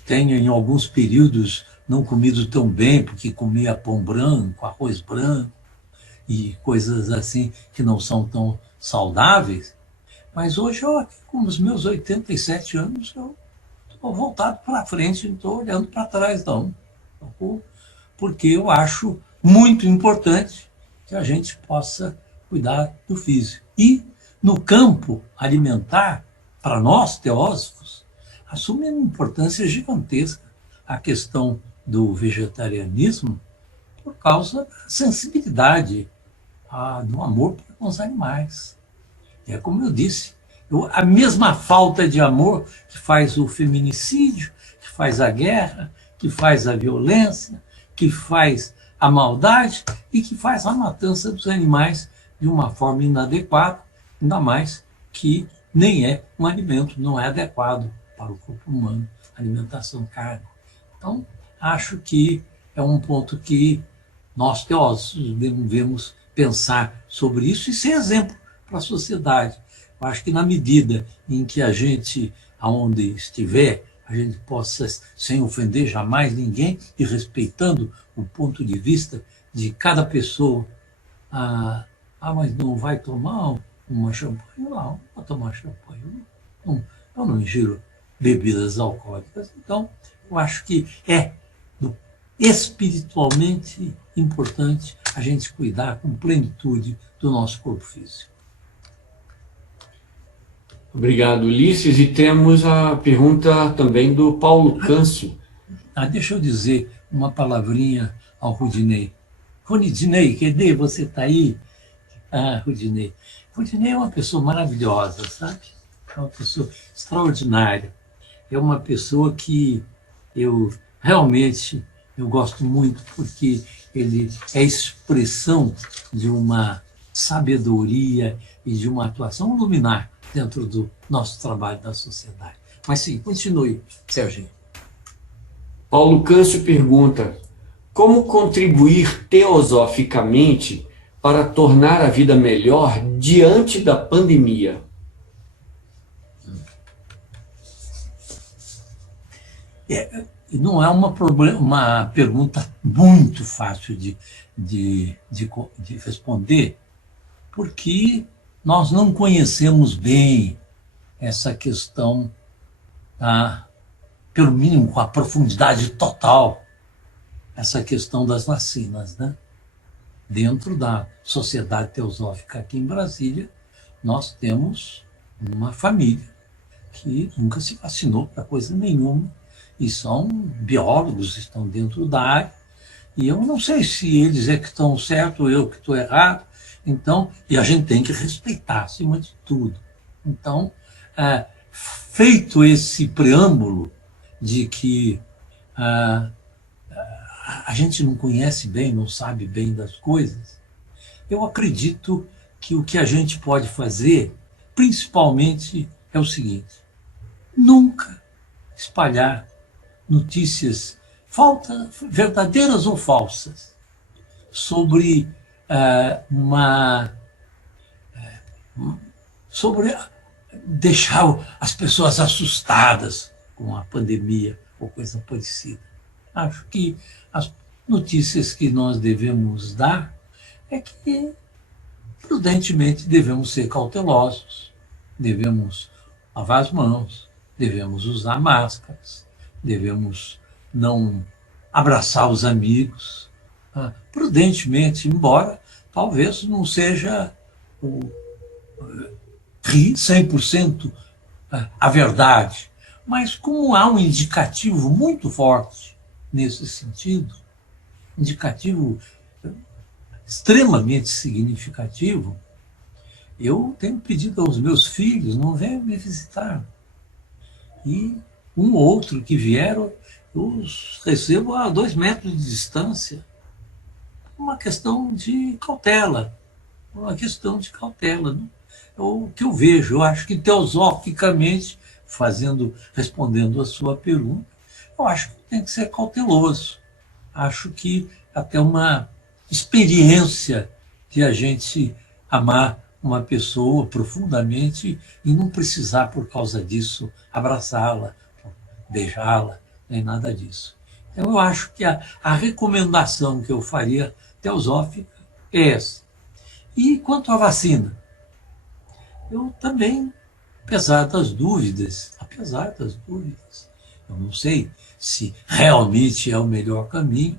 tenha em alguns períodos não comido tão bem, porque comia pão branco, arroz branco e coisas assim que não são tão saudáveis, mas hoje, com os meus 87 anos, eu estou voltado para frente, não estou olhando para trás, não. Porque eu acho muito importante que a gente possa cuidar do físico. E, no campo alimentar, para nós, teósofos, assume uma importância gigantesca a questão do vegetarianismo por causa da sensibilidade, do amor com os animais. É como eu disse, a mesma falta de amor que faz o feminicídio, que faz a guerra, que faz a violência, que faz a maldade e que faz a matança dos animais de uma forma inadequada, ainda mais que nem é um alimento, não é adequado para o corpo humano, alimentação carne. Então, acho que é um ponto que nós teólogos devemos pensar sobre isso e ser exemplo para a sociedade. Eu acho que na medida em que a gente, aonde estiver, a gente possa, sem ofender jamais ninguém e respeitando o ponto de vista de cada pessoa, mas não vai tomar uma champanhe? Não vou tomar champanhe. Eu não ingiro bebidas alcoólicas. Então, eu acho que é espiritualmente importante a gente cuidar com plenitude do nosso corpo físico. Obrigado, Ulisses. E temos a pergunta também do Paulo Câncio. Deixa eu dizer uma palavrinha ao Rudinei. Rudinei, cadê? Você está aí? Rudinei. Rudinei é uma pessoa maravilhosa, sabe? É uma pessoa extraordinária. É uma pessoa que eu realmente Eu gosto muito porque ele é expressão de uma sabedoria e de uma atuação luminar dentro do nosso trabalho da sociedade. Mas sim, continue, Sérgio. Paulo Câncio pergunta: como contribuir teosoficamente para tornar a vida melhor diante da pandemia? Não é uma pergunta muito fácil de responder, porque nós não conhecemos bem essa questão, pelo mínimo com a profundidade total, essa questão das vacinas, né? Dentro da Sociedade Teosófica aqui em Brasília, nós temos uma família que nunca se vacinou para coisa nenhuma, e são biólogos, estão dentro da área, e eu não sei se eles é que estão certo, eu que estou errado, então, e a gente tem que respeitar, acima de tudo. Então, feito esse preâmbulo de que a gente não conhece bem, não sabe bem das coisas, eu acredito que o que a gente pode fazer, principalmente, é o seguinte: nunca espalhar notícias verdadeiras ou falsas sobre sobre deixar as pessoas assustadas com a pandemia ou coisa parecida. Acho que as notícias que nós devemos dar é que, prudentemente, devemos ser cautelosos, devemos lavar as mãos, devemos usar máscaras, devemos não abraçar os amigos, prudentemente, embora talvez não seja 100% a verdade, mas como há um indicativo muito forte nesse sentido, indicativo extremamente significativo, eu tenho pedido aos meus filhos: não venham me visitar. E um ou outro que vieram, eu os recebo a 2 metros de distância. Uma questão de cautela. Uma questão de cautela. Né? É o que eu vejo. Eu acho que teosoficamente, respondendo a sua pergunta, eu acho que tem que ser cauteloso. Acho que até uma experiência de a gente amar uma pessoa profundamente e não precisar, por causa disso, abraçá-la, beijá-la, nem nada disso. Então, eu acho que a recomendação que eu faria teosófica é essa. E quanto à vacina, eu também, apesar das dúvidas, eu não sei se realmente é o melhor caminho,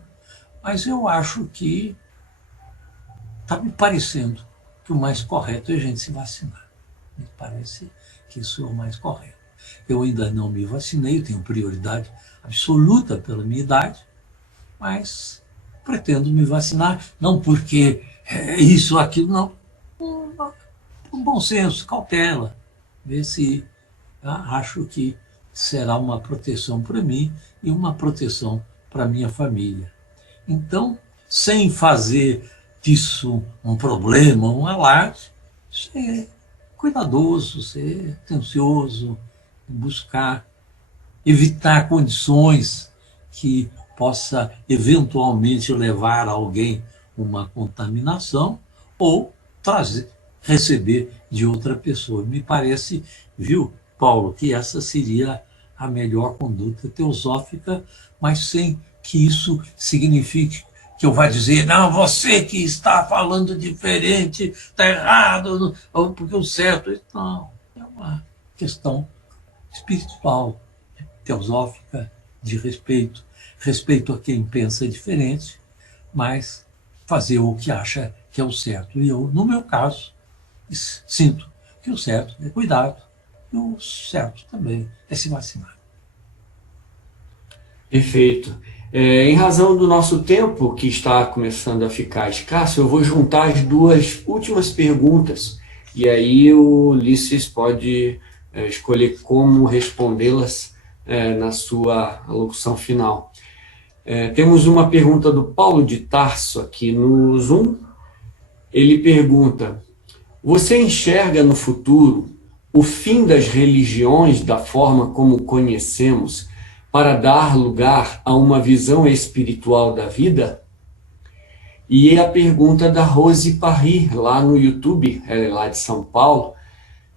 mas eu acho que está me parecendo que o mais correto é a gente se vacinar. Me parece que isso é o mais correto. Eu ainda não me vacinei, tenho prioridade absoluta pela minha idade, mas pretendo me vacinar, não porque é isso ou aquilo, não. Com bom senso, cautela, ver se acho que será uma proteção para mim e uma proteção para minha família. Então, sem fazer disso um problema, um alarde, ser cuidadoso, ser atencioso, buscar evitar condições que possa eventualmente levar alguém a uma contaminação ou receber de outra pessoa. Me parece, viu, Paulo, que essa seria a melhor conduta teosófica, mas sem que isso signifique que eu vá dizer: não, você que está falando diferente, está errado, porque o certo... Não, é uma questão espiritual, teosófica, de respeito a quem pensa diferente, mas fazer o que acha que é o certo. E eu, no meu caso, sinto que o certo é cuidado, e o certo também é se vacinar. Perfeito. Em razão do nosso tempo, que está começando a ficar escasso, eu vou juntar as 2 últimas perguntas, e aí o Ulisses pode escolher como respondê-las na sua alocução final. Temos uma pergunta do Paulo de Tarso aqui no Zoom. Ele pergunta: você enxerga no futuro o fim das religiões da forma como conhecemos para dar lugar a uma visão espiritual da vida? E a pergunta da Rose Parry, lá no YouTube, ela é lá de São Paulo,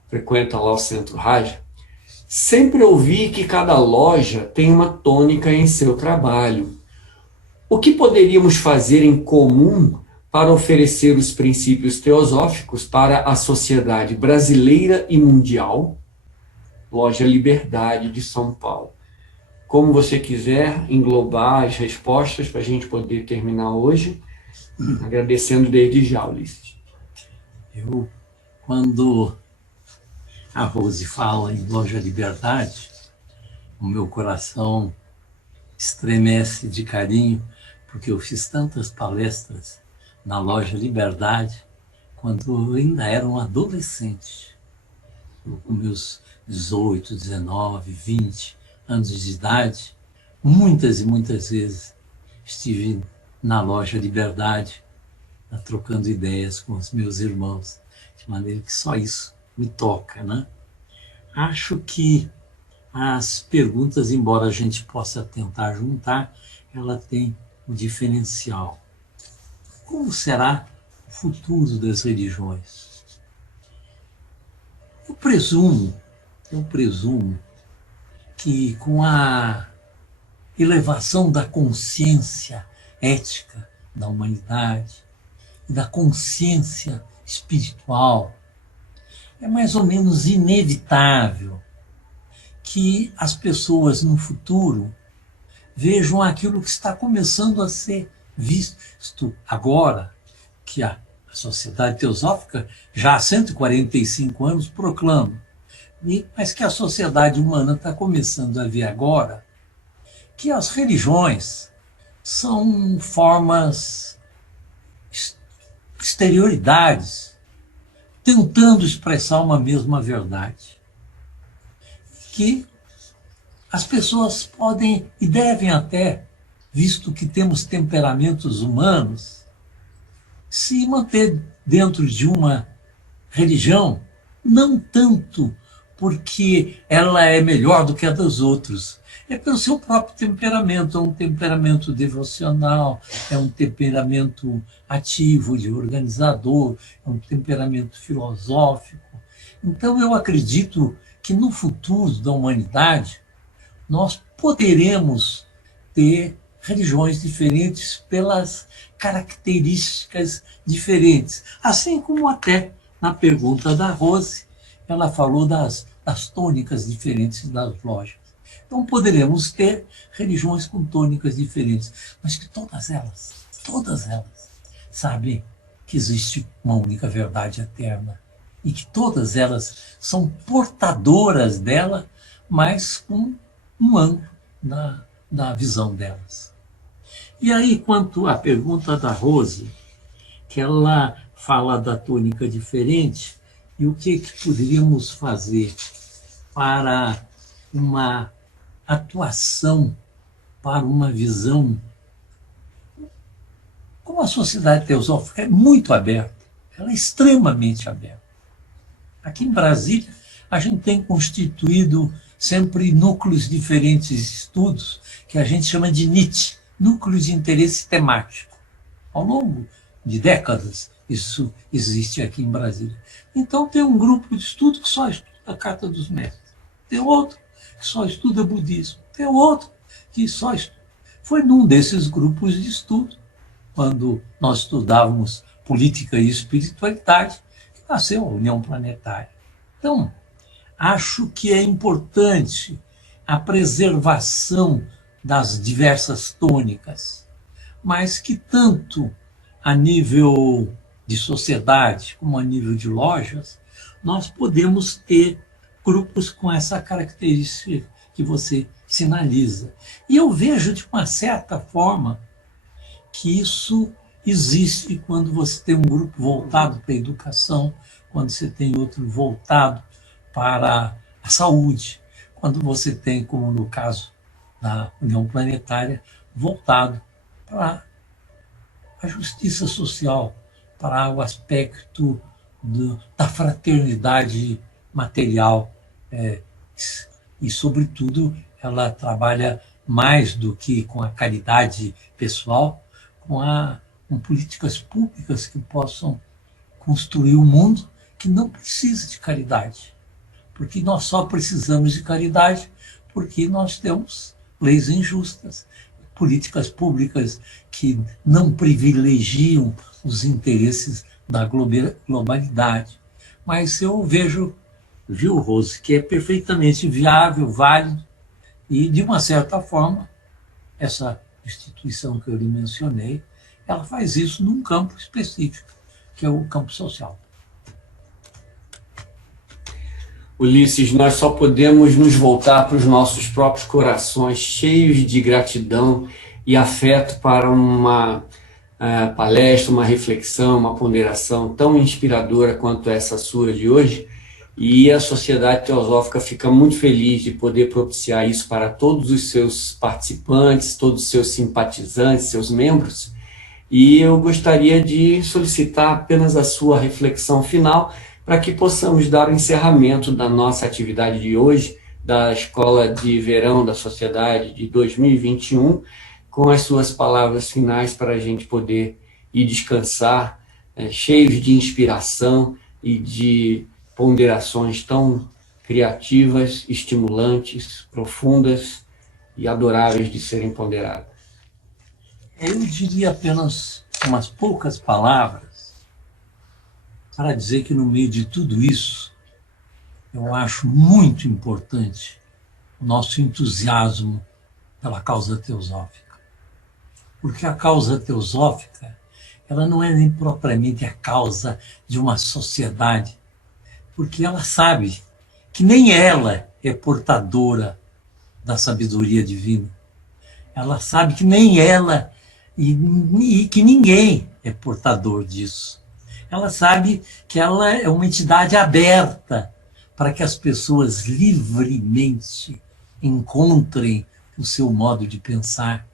frequenta lá o Centro Raja. Sempre ouvi que cada loja tem uma tônica em seu trabalho. O que poderíamos fazer em comum para oferecer os princípios teosóficos para a sociedade brasileira e mundial? Loja Liberdade de São Paulo. Como você quiser englobar as respostas para a gente poder terminar hoje, agradecendo desde já, Ulisses. Quando a Rose fala em Loja Liberdade, o meu coração estremece de carinho, porque eu fiz tantas palestras na Loja Liberdade quando eu ainda era um adolescente. Com meus 18, 19, 20 anos de idade, muitas e muitas vezes estive na Loja Liberdade, trocando ideias com os meus irmãos, de maneira que só isso me toca, né? Acho que as perguntas, embora a gente possa tentar juntar, ela tem um diferencial. Como será o futuro das religiões? Eu presumo que com a elevação da consciência ética da humanidade e da consciência espiritual, é mais ou menos inevitável que as pessoas no futuro vejam aquilo que está começando a ser visto agora, que a Sociedade Teosófica já há 145 anos proclama, mas que a sociedade humana está começando a ver agora, que as religiões são formas, exterioridades, tentando expressar uma mesma verdade. Que as pessoas podem e devem até, visto que temos temperamentos humanos, se manter dentro de uma religião, não tanto porque ela é melhor do que a dos outros, é pelo seu próprio temperamento, é um temperamento devocional, é um temperamento ativo, de organizador, é um temperamento filosófico. Então eu acredito que no futuro da humanidade nós poderemos ter religiões diferentes pelas características diferentes. Assim como até na pergunta da Rose, ela falou das tônicas diferentes das lojas. Então poderemos ter religiões com tônicas diferentes, mas que todas elas sabem que existe uma única verdade eterna e que todas elas são portadoras dela, mas com um ângulo da visão delas. E aí, quanto à pergunta da Rose, que ela fala da tônica diferente, e o que poderíamos fazer para uma atuação, para uma visão. Como a Sociedade Teosófica é muito aberta, ela é extremamente aberta. Aqui em Brasília, a gente tem constituído sempre núcleos diferentes de estudos, que a gente chama de NIT, Núcleo de Interesse Temático. Ao longo de décadas, isso existe aqui em Brasília. Então, tem um grupo de estudo que só estuda a Carta dos Mestres. Tem outro que só estuda budismo. Tem outro que só estuda. Foi num desses grupos de estudo, quando nós estudávamos política e espiritualidade, que nasceu a União Planetária. Então, acho que é importante a preservação das diversas tônicas, mas que tanto a nível de sociedade como a nível de lojas, nós podemos ter grupos com essa característica que você sinaliza. E eu vejo, de uma certa forma, que isso existe quando você tem um grupo voltado para a educação, quando você tem outro voltado para a saúde, quando você tem, como no caso da União Planetária, voltado para a justiça social, para o aspecto da fraternidade material. E, sobretudo, ela trabalha mais do que com a caridade pessoal, com políticas públicas que possam construir um mundo que não precisa de caridade. Porque nós só precisamos de caridade porque nós temos leis injustas, políticas públicas que não privilegiam os interesses da globalidade. Mas eu vejo, viu, Rose, que é perfeitamente viável, válido, e, de uma certa forma, essa instituição que eu lhe mencionei, ela faz isso num campo específico, que é o campo social. Ulisses, nós só podemos nos voltar para os nossos próprios corações, cheios de gratidão e afeto para uma palestra, uma reflexão, uma ponderação tão inspiradora quanto essa sua de hoje. E a Sociedade Teosófica fica muito feliz de poder propiciar isso para todos os seus participantes, todos os seus simpatizantes, seus membros. E eu gostaria de solicitar apenas a sua reflexão final para que possamos dar o encerramento da nossa atividade de hoje, da Escola de Verão da Sociedade de 2021, com as suas palavras finais para a gente poder ir descansar, cheios de inspiração e de ponderações tão criativas, estimulantes, profundas e adoráveis de serem ponderadas. Eu diria apenas umas poucas palavras para dizer que, no meio de tudo isso, eu acho muito importante o nosso entusiasmo pela causa teosófica. Porque a causa teosófica, ela não é nem propriamente a causa de uma sociedade, porque ela sabe que nem ela é portadora da sabedoria divina. Ela sabe que nem ela e que ninguém é portador disso. Ela sabe que ela é uma entidade aberta para que as pessoas livremente encontrem o seu modo de pensar.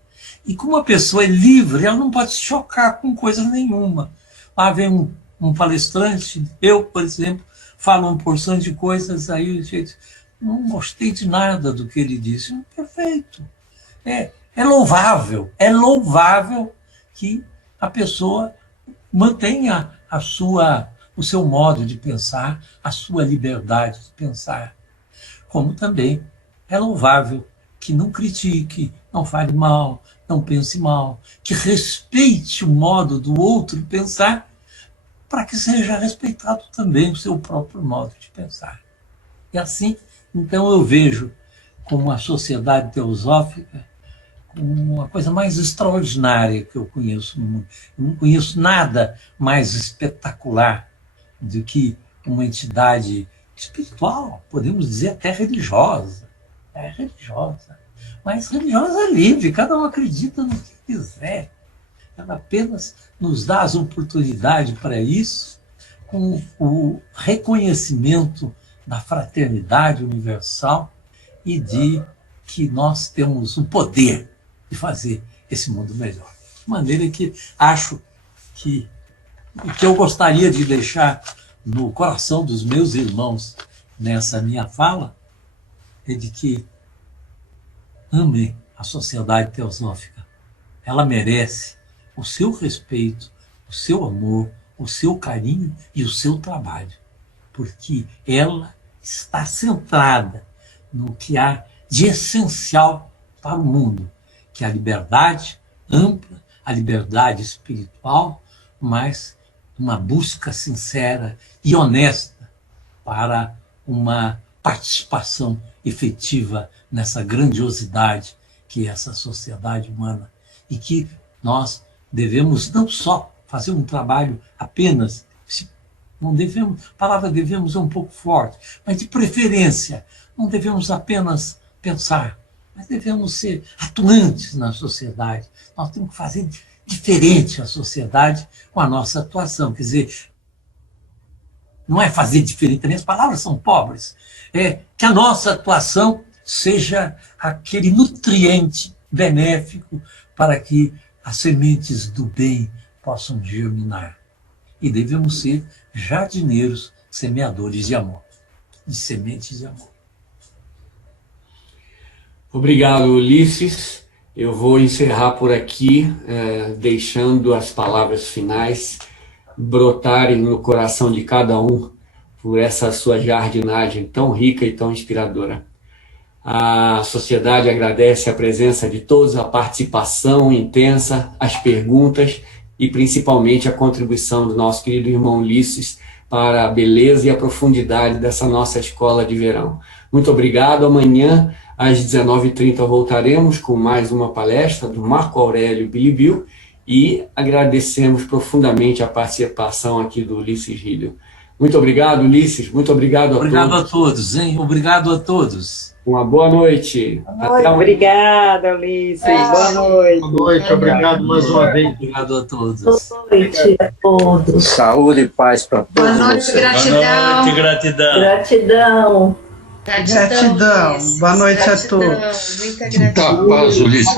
E como a pessoa é livre, ela não pode se chocar com coisa nenhuma. Lá vem um palestrante, eu, por exemplo, falo uma porção de coisas, aí o jeito, não gostei de nada do que ele disse. Perfeito. É louvável que a pessoa mantenha o seu modo de pensar, a sua liberdade de pensar. Como também é louvável que não critique, não fale mal, não pense mal, que respeite o modo do outro pensar, para que seja respeitado também o seu próprio modo de pensar. E assim, então eu vejo como a Sociedade Teosófica uma coisa mais extraordinária que eu conheço no mundo. Eu não conheço nada mais espetacular do que uma entidade espiritual, podemos dizer até religiosa. É religiosa, mas religiosa livre, cada um acredita no que quiser. Ela apenas nos dá as oportunidades para isso, com o reconhecimento da fraternidade universal e de que nós temos o poder de fazer esse mundo melhor. De maneira que acho que o que eu gostaria de deixar no coração dos meus irmãos nessa minha fala é de que amem a Sociedade Teosófica. Ela merece o seu respeito, o seu amor, o seu carinho e o seu trabalho, porque ela está centrada no que há de essencial para o mundo, que é a liberdade ampla, a liberdade espiritual, mas uma busca sincera e honesta para uma participação efetiva nessa grandiosidade que é essa sociedade humana. E que nós devemos não só fazer um trabalho apenas, não devemos, a palavra devemos é um pouco forte, mas de preferência, não devemos apenas pensar, mas devemos ser atuantes na sociedade. Nós temos que fazer diferente a sociedade com a nossa atuação. Quer dizer, não é fazer diferente, também as palavras são pobres. É que a nossa atuação seja aquele nutriente benéfico para que as sementes do bem possam germinar. E devemos ser jardineiros, semeadores de amor, de sementes de amor. Obrigado, Ulisses. Eu vou encerrar por aqui, deixando as palavras finais brotarem no coração de cada um por essa sua jardinagem tão rica e tão inspiradora. A sociedade agradece a presença de todos, a participação intensa, as perguntas e principalmente a contribuição do nosso querido irmão Ulisses para a beleza e a profundidade dessa nossa escola de verão. Muito obrigado. Amanhã, às 19h30, voltaremos com mais uma palestra do Marco Aurélio Bilibio e agradecemos profundamente a participação aqui do Ulisses Rílio. Muito obrigado, Ulisses. Muito obrigado a todos. Obrigado a todos, hein? Obrigado a todos. Uma boa noite. Obrigada, Ulisses. Boa noite. Boa noite, obrigado mais uma vez. Obrigado a todos. Boa noite a todos. Saúde e paz para todos. Boa noite, gratidão. Boa noite, gratidão. Gratidão. Gratidão. Boa noite a todos. Muita gratidão. Paz, Ulisses.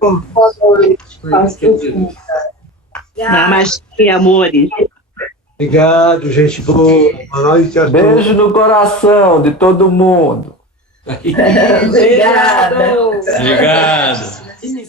Boa noite. Paz profunda. Namastê, amores. Obrigado, gente boa. Boa noite a todos. Beijo no coração de todo mundo. Obrigada. Obrigado.